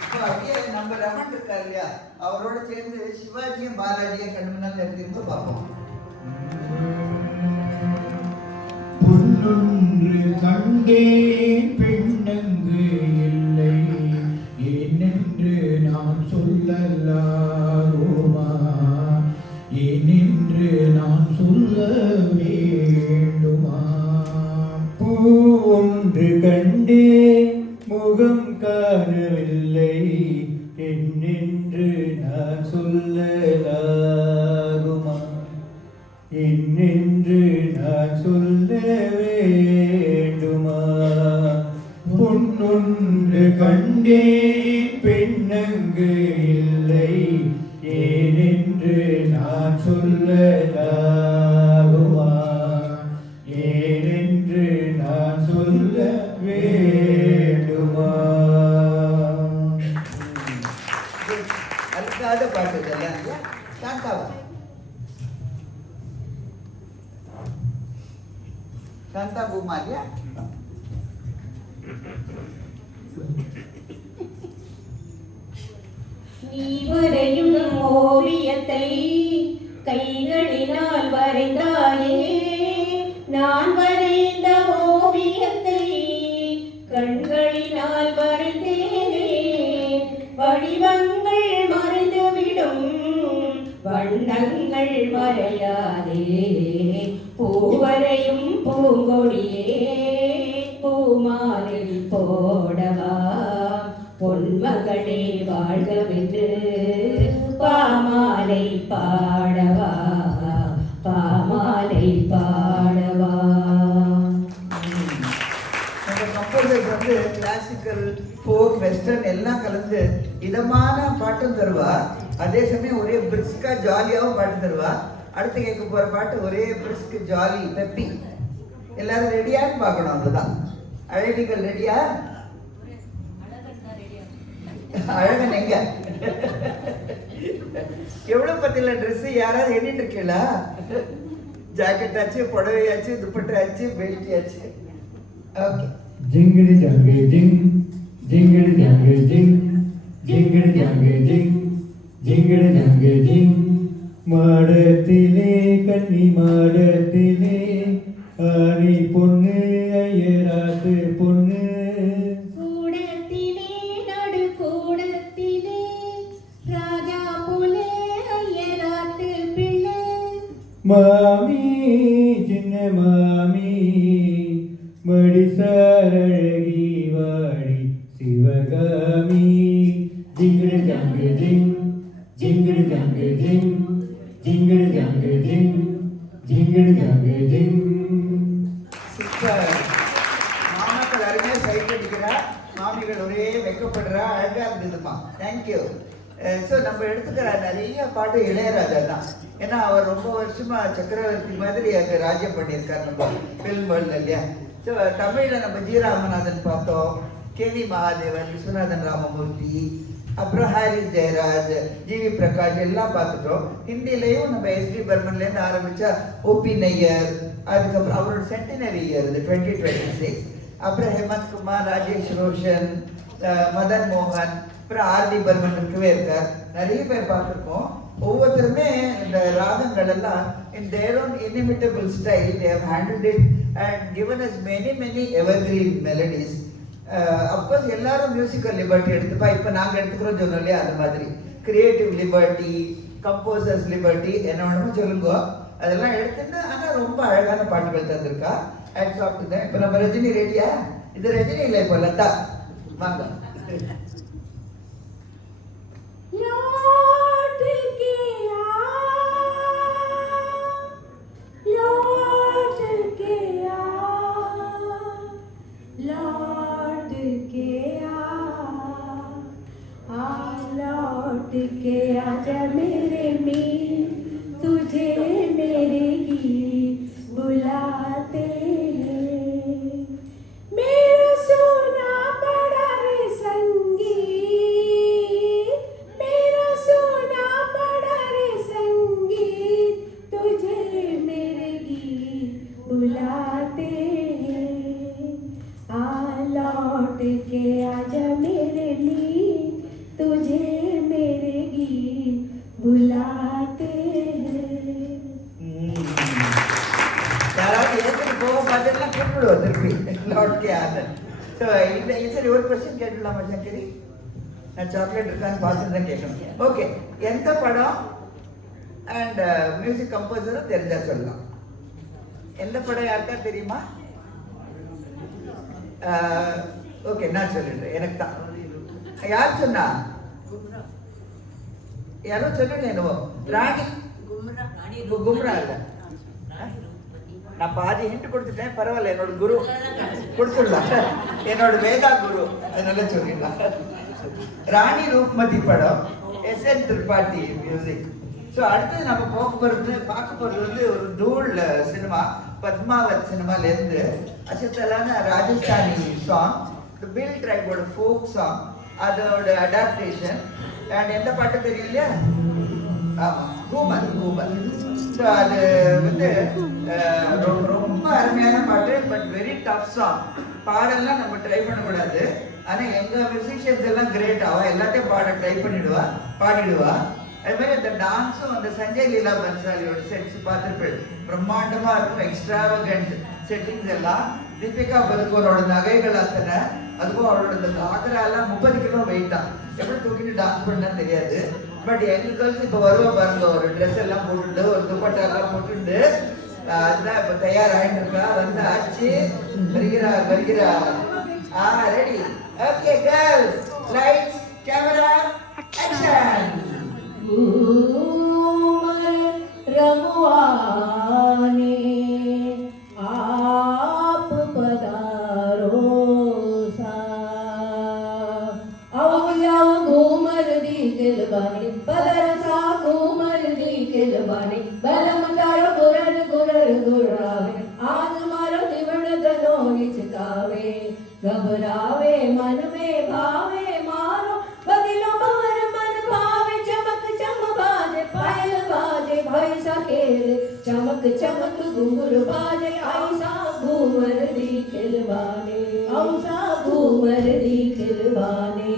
இப்போ அப்படியே நம்ம ரமன் இருக்கார் இல்லையா, அவரோட சேர்ந்து சிவாஜியும் பாலாஜியும் கண்ணு முன்னால் நிறுத்திருந்தோம் பார்ப்போம். பொன்னொன்று கண்டேன் பெண்ணங்கு இல்லை ஏனென்று நான் சொல்லலாகுமா ஏனென்று நான் சொல்ல வேண்டுமா பூ ஒன்று கண்டேன் முகம் காணவில்லை என்னென்று நான் சொல்லலாகுமா என்னென்று நான் சொல்ல வேண்டுமா பொன்னொன்று கண்டேன் பெண்ணங்கு இல்லை ஏனென்று நான் சொல்லலாகுமா ஏனென்று நான் சொல்ல வேண்டுமா அழுக்காத பாட்டு இதெல்லாம் இல்லையா? சாந்தாவா சாந்தா பூமா இல்லையா? நீ வரையும் ஓவியத்தை கைகளினால் வரைந்தாயே நான் வரைந்த ஓவியத்தை கண்களினால் வரைந்தேனே வடிவங்கள் மறைந்துவிடும் வண்ணங்கள் வரையாதே பூவரையும் பூங்கொடியே பூமாலில் போடவா பொன்மகளே வாழ்கவென்று பாமாலை பாடவா பாமாலை பாடவா. நம்ம கம்போசர்ஸ் வந்து கிளாசிக்கல் ஃபோக் வெஸ்டர்ன் எல்லாம் கலந்து இதமான பாட்டும் தருவா, அதே சமயம் ஒரே பிரிஸ்கா ஜாலியாகவும் பாட்டு தருவா. அடுத்து கேட்க போற பாட்டு ஒரே பிரிஸ்க் ஜாலி பெப்பி. எல்லாரும் ரெடியான்னு பார்க்கணும். அதுதான் அழகிகள் ரெடியா? அழகன் எங்க? எவ்வளவு பத்தில ட்ரெஸ் யாராவது எண்ணிட்டு இருக்கீங்களா? ஜாக்கெட் ஆச்சு, புடவையாச்சு, துப்பட்டாச்சு, பெல்ட் ஆச்சு. Okay. Jingly jangle jing, jingly jangle jing, jingly jangle jing, jingly jangle jing, மாடத்திலே கன்னி மாடத்திலே ஆணி பொண்ணு ஐயராத்து பொண்ணு கூடத்திலே நடு கூடத்திலே ராஜா போலே ஐயராத்து பிள்ளை மாமி சின்ன மாமி மடிசாரழகி வாடி சிவகாமி ஜிங்கிடு ஜங்கு ஜிங் ஜிங்கிடு ஜங்கு ஜிங் ஜிங்கிடு ஜங்கு ஜிங் ஜிங்கிடு ஜங்கு ஜிங். சூப்பர். மாமாக்கள் அருமையாக சைட் அடிக்கிறா, மாமிகள் ஒரே வெக்கப்படுறா, அழகா இருந்ததுமா. தேங்க்யூ. ஸோ நம்ம எடுத்துக்கிற நிறைய பாட்டு இளையராஜா தான். ஏன்னா அவர் ரொம்ப வருஷமா சக்கரவர்த்தி மாதிரி அங்கே ராஜ்யம் பண்ணியிருக்கார் நம்ம ஃபில்ம் வேர்ல்டில் இல்லையா. ஸோ தமிழில் நம்ம ஜி ராமநாதன் பார்த்தோம், கேவி மகாதேவன், விஸ்வநாதன் ராமமூர்த்தி, அப்புறம் ஹாரிஸ் ஜெயராஜ், ஜிவி பிரகாஷ் எல்லாம் பார்த்துட்டோம். ஹிந்திலையும் நம்ம எஸ்டி பர்மன்லேருந்து ஆரம்பித்தா ஓபி நையர், அதுக்கப்புறம் அவரோட சென்டினரி இயர் இது 2026, அப்புறம் ஹேமந்த் குமார், ராஜேஷ் ரோஷன், மதன் மோகன், அப்புறம் ஆர்டி பர்மன் இருக்கவே இருக்கார். நிறைய பேர் பார்த்துருக்கோம். ஒவ்வொருத்தருமே இந்த ராகங்கள் எல்லாம் in their own inimitable style they have handled it and given us many evergreen melodies. Of course எல்லாரும் மியூசிக்கல் லிபர்ட்டி எடுத்துப்பா. இப்போ நாங்கள் எடுத்துக்கிறோம் சொன்னோம் இல்லையா, அந்த மாதிரி கிரியேட்டிவ் லிபர்ட்டி, கம்போசர்ஸ் லிபர்ட்டி என்ன வேணுமோ சொல்லுங்க, அதெல்லாம் எடுத்துட்டு ஆனால் ரொம்ப அழகான பாட்டுகள் தந்திருக்கா. Hats off to them. இப்போ நம்ம ரஜினி ரெடியா? இது ரஜினி இல்லை, இப்போ லதா. வாங்க. लौट के आ, लौट के आ, लौट के आ, लौट के आजा मेरे मीर, तुझे मेरे गीत बुलाते हैं। मेरा सोना बड़ा है संगीत, मेरा सोना बड़ा है संगीत, तुझे मेरे गीत बुलाते हैं। आ लौट के आजा मेरे मीत, तुझे मेरे गीत बुलाते हैं। யாராவது ஏற்றுட்டு போக பார்த்தெல்லாம் கூப்பிடுவோம் திருப்பி லோட்கே ஆனந்த். ஸோ இந்த சரி ஒரு கொஸ்டின் கேட்டுடலாமா சங்கரி? நான் சாக்லேட் இருக்கான்னு பார்த்துட்டு தான் கேட்கணும். ஓகே, எந்த படம் அண்ட் மியூசிக் கம்போசரும் தெரிஞ்சா சொல்லலாம். எந்த படம் யாருக்கா தெரியுமா? ஓகே, நான் சொல்லிடுறேன். எனக்கு தான். யார் சொன்னா? யாரோ சொல்லுங்க. என்னவோ ராணி கும்ரா இல்லை, நான் பாதி ஹிண்ட் கொடுத்துட்டேன். பரவாயில்ல, என்னோட குரு கொடுத்துடலாம், என்னோட வேதா குரு, அதனால சொல்லிடலாம். ராணி ரூப்மதி படம், எஸ்என் திரிபாதி மியூசிக். ஸோ அடுத்தது நம்ம பார்க்க போகிறது வந்து ஒரு தூள் சினிமா, பத்மாவத் சினிமாலேருந்து அசத்தலான ராஜஸ்தானி சாங், பில் ட்ரைக்கோட ஃபோக் சாங், அதோட அடாப்டேஷன். அண்ட் எந்த பாட்டு தெரியும் இல்லையா? ஆமாம், கூமர் கூமர். ஸோ அது வந்து ரொம்ப அருமையான பாட்டு, பட் வெரி டஃப் சாங். பாடெல்லாம் நம்ம ட்ரை பண்ணக்கூடாது. ஆனால் எங்கள் மியூசிஷியன்ஸ் எல்லாம் கிரேட். அவள் எல்லாத்தையும் ட்ரை பாடிடுவா. அது மாதிரி அந்த டான்ஸும் அந்த சஞ்சய் லீலா பன்சாலியோட செட்ஸ் பார்த்துருப்பேன், பிரம்மாண்டமாக இருக்கும். எக்ஸ்ட்ராவகண்ட் செட்டிங்ஸ் எல்லாம். தீபிகா பதுக்கோரோட நகைகள் அத்தனை, அதுவும் அவரோட இந்த காக்கராலாம் 30 கிலோ வெயிட் தான். எப்படி தூக்கிட்டு டான்ஸ் பண்ணா தெரியாது. பட் எங்கள் கேர்ள்ஸ் இப்போ வருவா பாருங்க, ஒரு ட்ரெஸ் எல்லாம் போட்டுட்டு, ஒரு துப்பட்டா எல்லாம் போட்டுட்டு, அதுதான் இப்போ தயாராகிட்டு இருக்கா. வந்து ஆச்சு, வருகிறா. Ready? Okay girls, lights, camera, action. रमुआने आप पधारो सा, आओ जाओ घूमर दी दिलवाने, पदर सा घूमर दी दिलवाने, बलम तारो गुरर गुरर गुरावे, आज मारो दिवण गलो हिचकावे, घबरावे मन में भावे मारो, बदिलो बाहर मन भावे, चमक चम बाजे पायल बाजे, भाई सा खेल चमक चमक घूमर बाजे, ऐसा घूमर दी खिलवाने, ऐसा घूमर दी खिलवाने,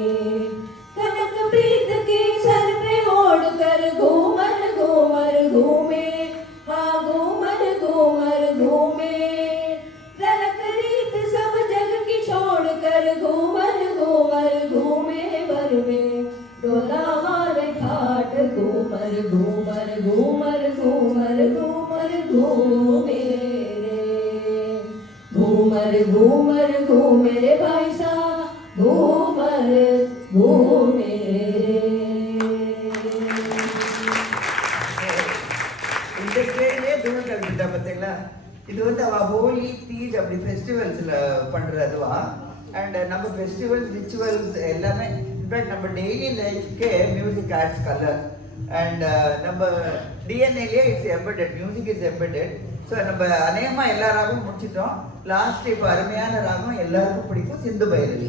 कनक प्रीत के सर पे ओढ़ कर घूमर घूमर घूमर घूमर घूमर घूमे रे, घूमर घूमर घूमे रे भाई साहब घूमर घूमे रे. இந்த ஸ்டேஜே தூரம் கல்விட்டா பார்த்தீங்களா? இது வந்து அவ ஹோலி தீஜ் அப்படி ஃபெஸ்டிவல்ஸில் பண்ணுறதுவா. அண்ட் நம்ம ஃபெஸ்டிவல்ஸ் ரிச்சுவல்ஸ் எல்லாமே இன்ஃபேக்ட் நம்ம டெய்லி லைஃப்க்கே மியூசிக் ஆட்ஸ் கலர். அண்ட் நம்ம டிஎன்ஏலேயே it's embedded, music is embedded. So நம்ம அநேகமாக எல்லா ராகமும் முடிச்சிட்டோம். லாஸ்ட் இப்போ அருமையான ராகம் எல்லாருக்கும் பிடிக்கும், சிந்து பைரவி.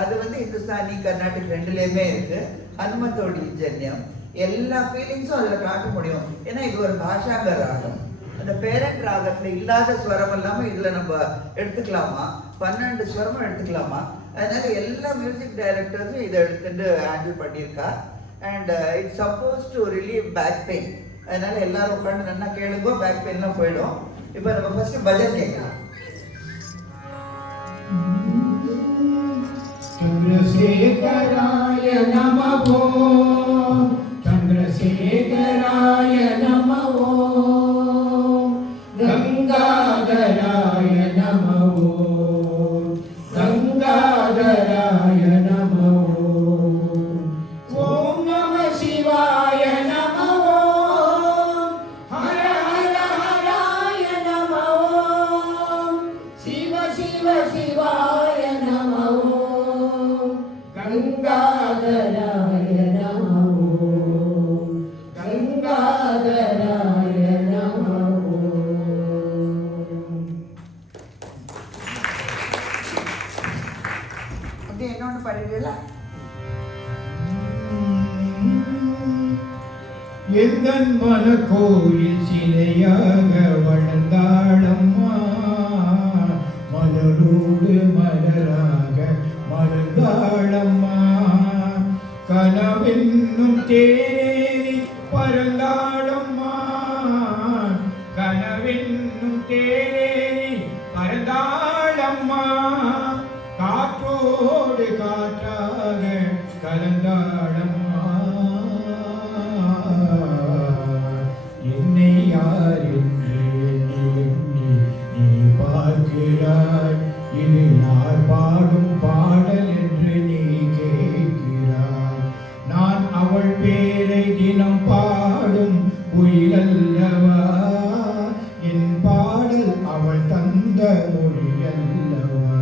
அது வந்து இந்துஸ்தானி கர்நாடிக் ரெண்டுலேயுமே இருக்குது. ஹனுமத்தோடி ஜன்யம் எல்லா ஃபீலிங்ஸும் அதில் காட்ட முடியும். ஏன்னா இது ஒரு பாஷாங்க ராகம். அந்த பேரண்ட் ராகத்தில் இல்லாத ஸ்வரம் இல்லாமல் இதில் நம்ம எடுத்துக்கலாமா, 12 ஸ்வரமும் எடுத்துக்கலாமா. அதனால எல்லா மியூசிக் டைரக்டர்ஸும் இதை எடுத்துட்டு ஹேண்டில் பண்ணியிருக்கா. And it's supposed to relieve back pain. அதனால எல்லாரும் உட்காந்து நல்லா கேளுங்கோ, பேக் பெயின்லாம் போயிடும். இப்போ நம்ம ஃபர்ஸ்ட் பஜன் கேட்கலாம். चंद्रशेखराय नमः, चंद्रशेखराय नमः, गंगाधराय नमः, गंगाधराय नमः, ओम नमः शिवाय नमः, हर हर हराय नमः, शिव शिव शिवाय नमः, गंगाधराय नमः, गंगाधराय नमः. அப்படியே என்னொன்று பாடிடலாம். எந்தன் மனக்கோயில் சிலையாக வளர்ந்தாளம்மா, மலரோடு மலராக மலர்ந்தாளம்மா, கனவென்னும் தேனி பறந்தாளம்மா, கனவென்னும் தேனி பறந்தாளம்மா, காற்றோடு காற்றாக கலந்தாளம்மா, என்னை யார் என்று எண்ணி நீ பார்க்கிறாய், இது யார் பாடும் பாடல் என்று நீ கேட்கிறாய், நான் அவள் பேரை தினம் பாடும் குயிலல்லவா, என் பாடல் அவள் தந்த மொழி அல்லவா,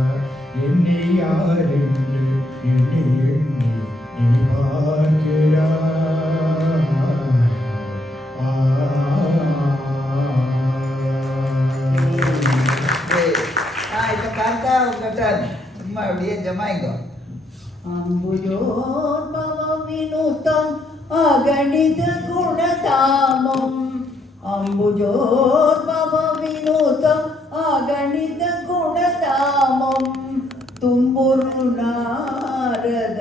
என்னை யார் என்று எண்ணி நீ பார்க்கிறாய். இப்போ காத்தா உங்கள்கிட்ட சும்மா அப்படியே ஜமாயிங்கோ. அம்புஜோத்பவம் வினுதம் அகணித குணதாமம், அம்புஜோத்பவம் வினுதம் அகணித குணதாமம், தும்புரு நாரத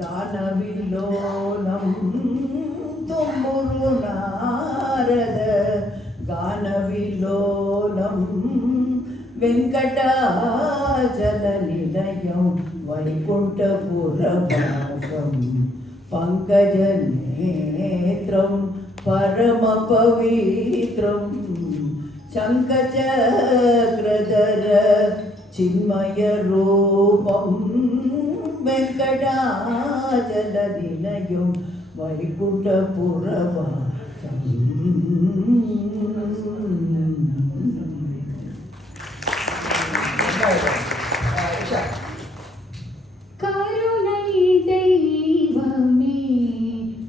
கானவில்லோலம், தும்புரு நாரத கானவில்லோலம், வெங்கடாச்சல நிலையம் வைகுண்டபுரவாசம், பங்கஜ நேத்ரம் பரம பவித்ரம், சங்கச்சக்ரதர சின்மய ரூபம், வெங்கடாச்சல நிலையம் வைகுண்டபுரவாசம். கருணை தெய்வமே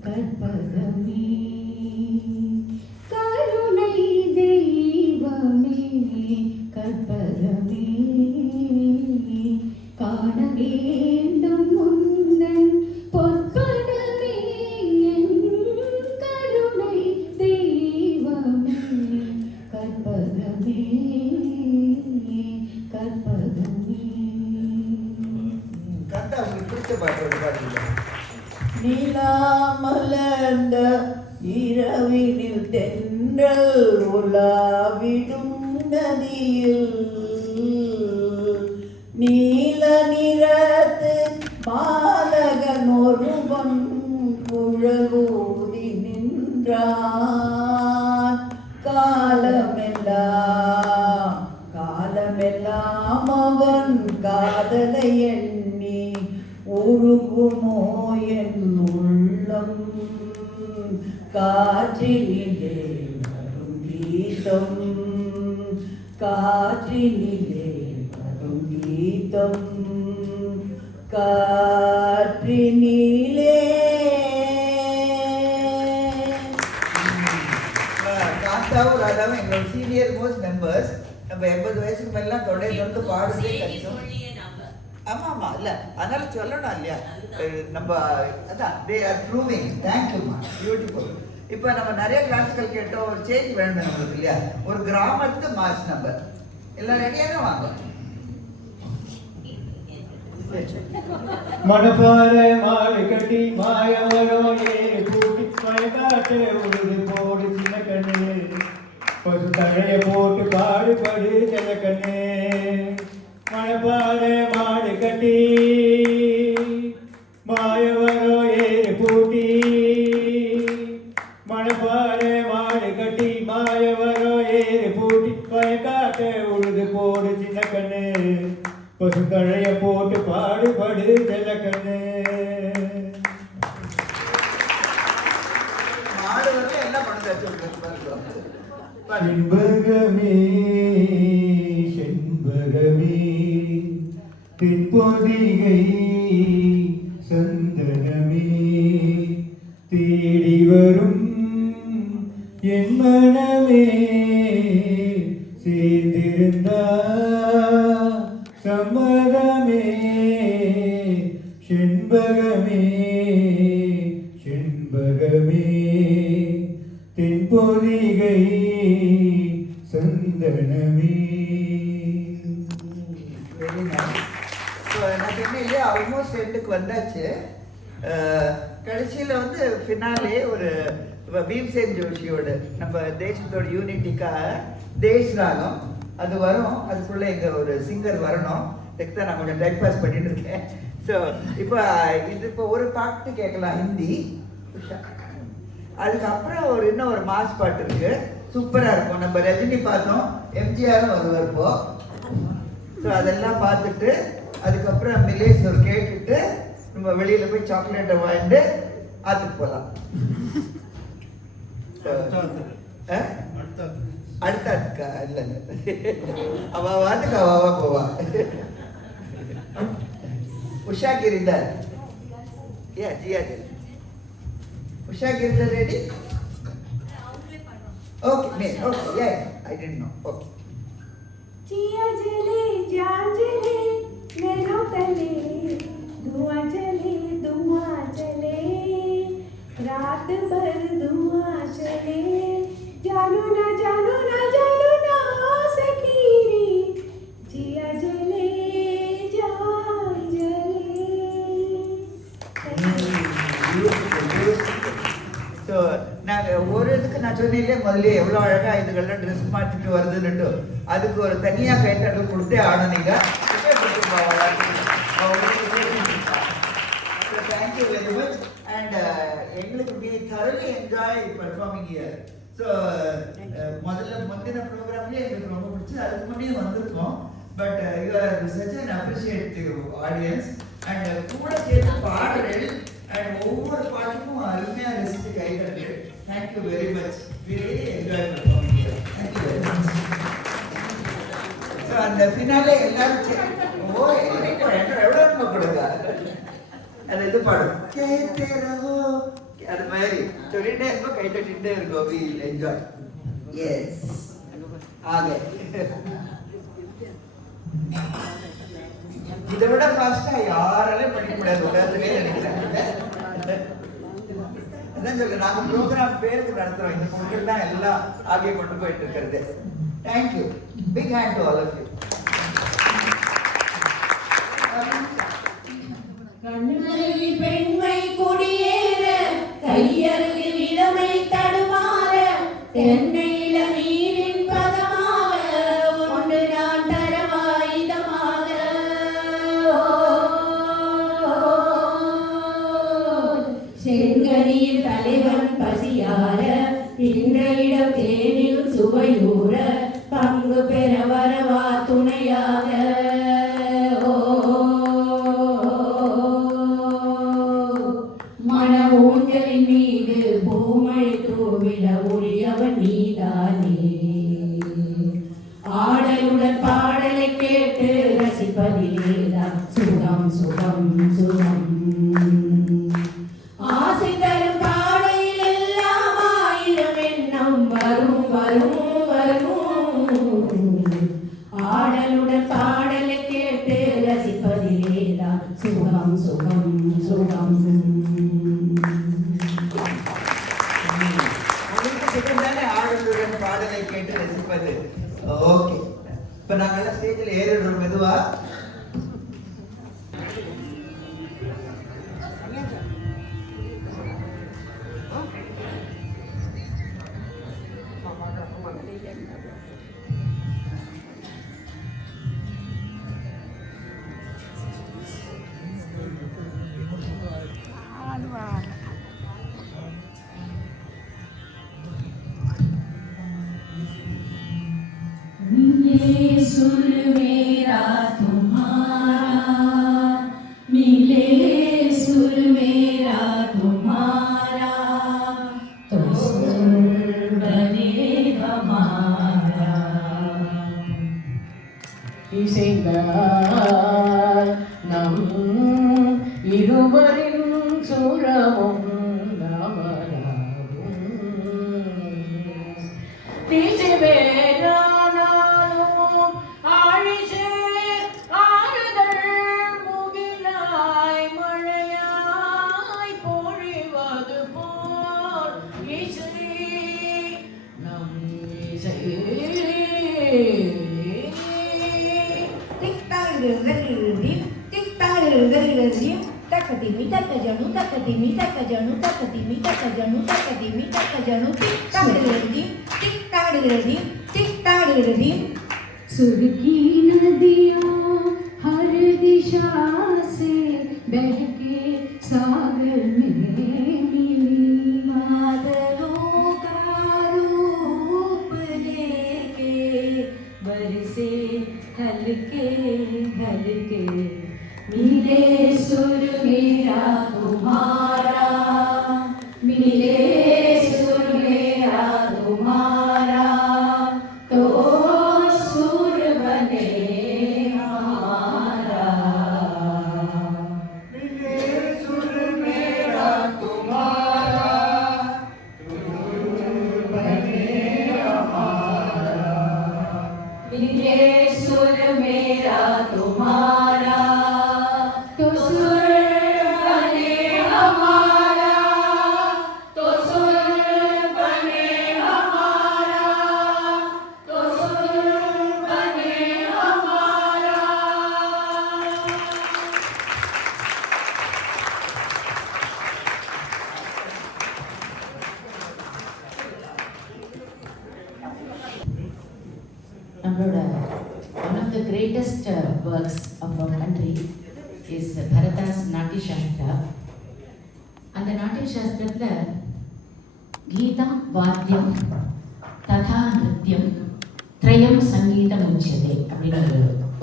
கற்பகமே, கருணை தெய்வமே கற்பகமே, காண வேண்டும் முந்தன் பொற்பதமே, என் கருணை தெய்வமே கற்பகமே கற்பகமே. காத்தா உங்களுக்கு பிடிச்ச பாட்டு ஒரு பாடுங்க. நீலாமலர்ந்த இரவினில் தென்றல் உலாவிடும் நதியில், நீல நிறத்து பாலகன் ஒருவன் குழலூதி நின்ற நின்றான் காலமெல்லாம் காலமெல்லாம் அவன் காதலை எண்ணி உருகுமோ என் உள்ளம் காற்றினிலே வரும் கீதம் காற்றினிலே வரும் கீதம் காற்றினிலே. காந்தாவும் ராதாவும் எங்களோட சீனியர் மோஸ்ட் மெம்பர்ஸ். நம்ம 80 வயசுக்கு மேலாம் தொடை வந்து பாடுறதே கஷ்டம். ஆமா ஆமா இல்ல அதனால சொல்லணும் இல்லையா நம்ம அதான் தே ஆர் ப்ரூவிங். தேங்க்யூமா, பியூட்டிஃபுல். இப்போ நம்ம நிறைய கிளாசிக்கல் கேட்டோம், ஒரு சேஞ்ச் வேணும் நம்மளுக்கு இல்லையா? ஒரு கிராமத்து மாஸ் நம்பர் எல்லாம் ரெடியாக வாங்க. மணப்பாறை மாடு கட்டி மாயவரோ ஏறி பூட்டி மயக்காட்டு உழுது போடு சின்ன கண்ணு பசு தழைய போட்டு பாடுபடு சின்ன கண்ணு. மணப்பாறை மாடு கட்டி மாயவரோ ஏறி பூட்டி மணப்பாறை மாடு கட்டி மாயவரோ ஏறி பூட்டி மயக்காட்டு உழுது போடு சின்ன கண்ணு பசு தழைய போட்டு பாடுபடு செல்ல கண்ணு. மாடு வந்து என்ன பண்ணுறது? செண்பகமே செண்பகமே தென்பொதிகை சந்தனமே தேடி வரும் என் மனமே சேர்ந்திருந்தா சம்மதமே. செண்பகமே செண்பகமே தென்பொதிகை சந்தனமே. Very nice. ஸோ எனக்கு என்ன இல்லையா ஆல்மோஸ்ட் எண்டுக்கு வந்தாச்சு. கடைசியில் வந்து ஃபினாலே ஒரு பீம்சேன் ஜோஷியோட நம்ம தேசத்தோட யூனிட்டிக்காக தேஷ் ராகம் அது வரும். அதுக்குள்ளே எங்கள் ஒரு சிங்கர் வரணும். இதுக்கு தான் நான் கொஞ்சம் டைம் பாஸ் பண்ணிட்டு இருக்கேன். ஸோ இப்போ ஒரு பாட்டு கேட்கலாம் ஹிந்தி. அதுக்கப்புறம் இன்னும் ஒரு மாஸ் பாட்டு இருக்கு, சூப்பராக இருக்கும். நம்ம ரஜினி பார்த்தோம், எம்ஜிஆரும் வருவார் இப்போ. ஸோ அதெல்லாம் பார்த்துட்டு அதுக்கப்புறம் மிலேஸ் ஒரு கேட்டுட்டு நம்ம வெளியில் போய் சாக்லேட்டை வாங்கிட்டு ஆற்றுக்கு போகலாம். அடுத்தாத்துக்கா இல்லை அவ வாத்துக்கு அவாவா போவா. உஷா கிரிதர் ஜியா ஜி Usha Giridhar ready? Okay okay I didn't know. Okay जिया जले जान जले नैनों तले धुआं जले रात भर धुआं चले जानू ना सकीरी जिया जले जान जले. ஸோ நாங்கள் ஒரு இதுக்கு நான் சொன்னீங்களே முதல்ல எவ்வளோ அழகாக இதுகள்லாம் ட்ரெஸ் மாற்றிட்டு வருதுன்னுட்டு அதுக்கு ஒரு தனியாக கைத்தட்டல் கொடுத்தே ஆனீங்க. Thank you very much. அண்ட் எங்களுக்கு we thoroughly enjoy performing here. So முந்தின ப்ரோக்ராம்லேயே எங்களுக்கு ரொம்ப பிடிச்சி அதுக்கு முன்னாடியே வந்திருக்கோம். But you are such an appreciative audience. And கூட சேர்த்து பாடல் அண்ட் ஒவ்வொரு பாட்டுக்கும் அருமையாக ரசித்து கைதட்டு. Thank you very much. We really enjoy performing here. Thank you very much. So அந்த ஃபினாலே எல்லாரும் எவ்வளோ நம்ம கொடுங்க அது இது பாடும் அது மாதிரி சொல்லிட்டே இருக்கோம், கை தட்டிகிட்டே இருக்கோம். We enjoy. எஸ் ஆக இதை விட ஃபாஸ்டா யாராலையும் படிக்க முடியாது உலகத்திலே நினைக்கிறேன். அதான் சொல்ல நாங்க ப்ரோக்ராம் பேருக்கு நடத்துறோம். இந்த பொருட்கள் தான் எல்லாம் ஆகிய கொண்டு போயிட்டு இருக்கிறது. Thank you. Big hand to all of you. கண்ணில் பெண்மை குடியேற கையருகில் இளமை தடுமாற தென்னையில நீரின் பதமாக ஒன்று நான் தரவாயுதமாக செங்கனியில் தலைவன் பசியார இன்றையிடம் தேனில் சுவையூற பங்கு பெற வரவா துணையாக. மன ஊஞ்சலின் மீது பூமழை தூவிட உரியவன் நீதானே. ஆடலுடன் பாடலை கேட்டு ரசிப்பதிலேதான் சுகம் சுகம் சுகம். ஆசை தரும் பாடையில் எல்லாம் ஆயிரம் எண்ணம் வரும் வரும் வரும். ஆடலுடன் பாடலை கேட்டு ரசிப்பதிலேதான் சுகம் சுகம் சுகம். ஆடலுடன் பாடலை கேட்டு ரசிப்பது. ஓகே, இப்ப நாங்க ஸ்டேஜில் ஏறிடுறோம் மெதுவா. ये सुर मेरा तुम्हारा, मिले सुर मेरा तुम्हारा, तो सुर बने हमारा. இசைந்தார் நம் இருவரின் சுரமும் நமராகும். திசை வேறானாலும் ஆழிசே ஆறுதல் முகிலாய் மழையாய் பொழிவது போல் இசை நம் இசை. Takadimi takajanu takadimi takajanu takadimi takajanu takadimi takajanu tik tadiradi. सुर की नदियाँ हर दिशा से बहके सागर में मिली. बादलों का रूप लेके बरसे हल्के हल्के. मिले सुर मेरा तुम्हारा, मिले सुर मेरा तुम्हारा, तो सुर बने हमारा. मिले सुर मेरा तुम्हारा, सुर बने हमारा. मिले सुर मेरा तुम्हारा, तो सुर बने हमारा, तो सुर बने हमारा, तो सुर बने हमारा. நம்மளோட one of the greatest works of our country is Bharata's Natya Shastra. அந்த நாட்டிய சாஸ்திரத்தில் கீதம் வாத்தியம் ததா நிருத்யம் திரயம் சங்கீதம் உச்சியதே அப்படின்னு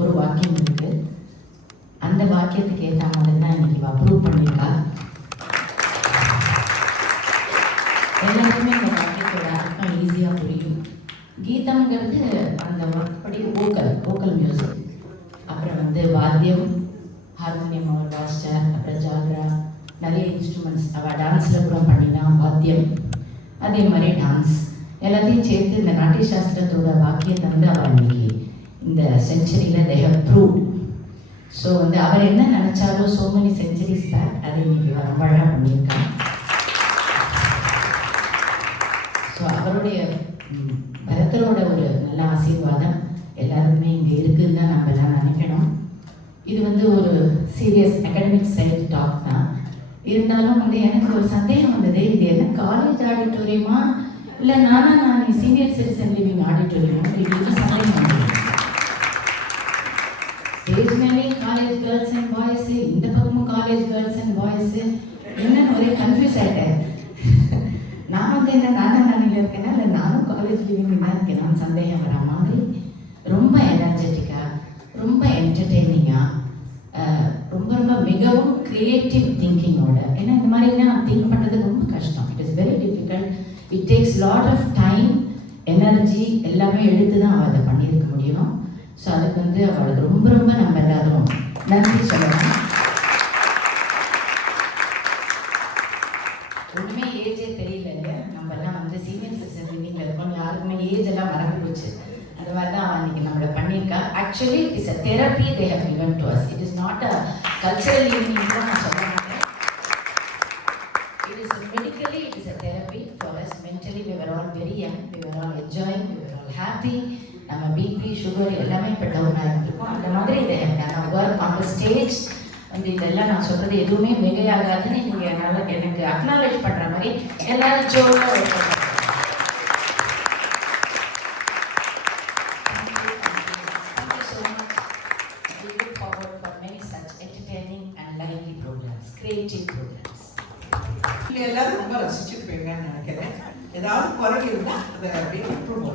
ஒரு வாக்கியம் இருக்கு. அந்த வாக்கியத்துக்கு ஏற்ற மாதிரி தான் இன்னைக்கு அப்ரூவ் பண்ணியிருக்கா. எல்லாருக்குமே அந்த வாக்கியத்தோட அர்த்தம் ஈஸியாக புரியும். கீதம்ங்கிறது அந்த படி ஓக்கல் மியூசிக். அப்புறம் வாத்தியம், ஹார்மோனியம் அவர் வாசிச்சார். அப்புறம் ஜாகரா, நிறைய இன்ஸ்ட்ருமெண்ட்ஸ் அவள் டான்ஸில் கூட பண்ணினா வாத்தியம், அதே மாதிரி டான்ஸ் எல்லாத்தையும் சேர்த்து இந்த நாட்டிய சாஸ்திரத்தோட வாக்கியத்தை அவள் இன்னைக்கு இந்த செஞ்சுரியில் they have proved. ஸோ அவர் என்ன நினச்சாலும் so many centuries back அதை இன்னைக்கு ரொம்ப அழகாக பண்ணியிருக்காங்க. ஸோ அவருடைய பரதரோட ஒரு நல்ல ஆசீர்வாதம் எல்லாருக்குமே இங்கே இருக்குதுன்னு தான் நம்ம எல்லாம் நினைக்கணும். இது ஒரு சீரியஸ் அகாடமிக் சைடு டாக் தான். இருந்தாலும் எனக்கு ஒரு சந்தேகம் வந்தது, இது என்ன காலேஜ் ஆடிட்டோரியமா இல்லை நான் சீனியர் சிட்டிசன் லிவிங் ஆடிட்டோரியமா, இது சந்தேகம் வந்தது. ஸ்டேஜ் மேலே காலேஜ் கேர்ள்ஸ் அண்ட் பாய்ஸ், இந்த பக்கமும் காலேஜ் கேர்ள்ஸ் அண்ட் பாய்ஸ், என்னன்னு ஒரே கன்ஃபியூஸ் ஆகிட்டேன். நான் என்ன நானில் இருக்கேன். இஸ் லிவிங் தான் எனக்கு நான் சந்தேகம் வர மாதிரி ரொம்ப எனர்ஜெட்டிக்காக, ரொம்ப என்டர்டெய்னிங்காக, ரொம்ப ரொம்ப மிகவும் க்ரியேட்டிவ் திங்கிங்கோட. ஏன்னா இந்த மாதிரிலாம் திங்க் பண்ணுறது ரொம்ப கஷ்டம். It is very difficult. It takes lot of time, energy எல்லாமே எடுத்து தான் அவள் அதை பண்ணியிருக்க முடியும். ஸோ அதுக்கு வந்து அவளுக்கு ரொம்ப ரொம்ப நம்ம எல்லாரும் நன்றி சொல்லணும். ஒன்றுமே ஏஜே தெரியல இல்லையா, நம்ம எல்லாம் வந்து சீனியர் சிட்டிசன் மீட்டிங்கில் இருக்கோம், யாருக்குமே ஏஜ் எல்லாம் மறந்து போச்சு. அந்த மாதிரி தான் அவன் இன்னைக்கு நம்மளை பண்ணியிருக்கா. Actually it is a therapy they have given to us. It is not a cultural evening தான் நான் சொல்ல மாட்டேன். It is medically, it is a therapy for us. Mentally, we were all very young, we were all enjoying, we were all happy. நம்ம BP sugar எல்லாமே இப்போ down ஆகிருக்கும். அந்த மாதிரி இதை நான் ஒர்க் ஆன் த ஸ்டேஜ் வந்து இதெல்லாம் நான் சொல்கிறது எதுவுமே மிகையாகாதுன்னு நீங்கள் என்னால் எனக்கு அக்னாலேஜ் பண்ணுற மாதிரி எல்லாரும் ஜோராக creative programs. எல்லாரும் ரொம்ப ரசிச்சிருப்பீங்கன்னு நினைக்கிறேன். ஏதாவது குரல் இருந்தால் அதை அப்படியே இம்ப்ரூவ்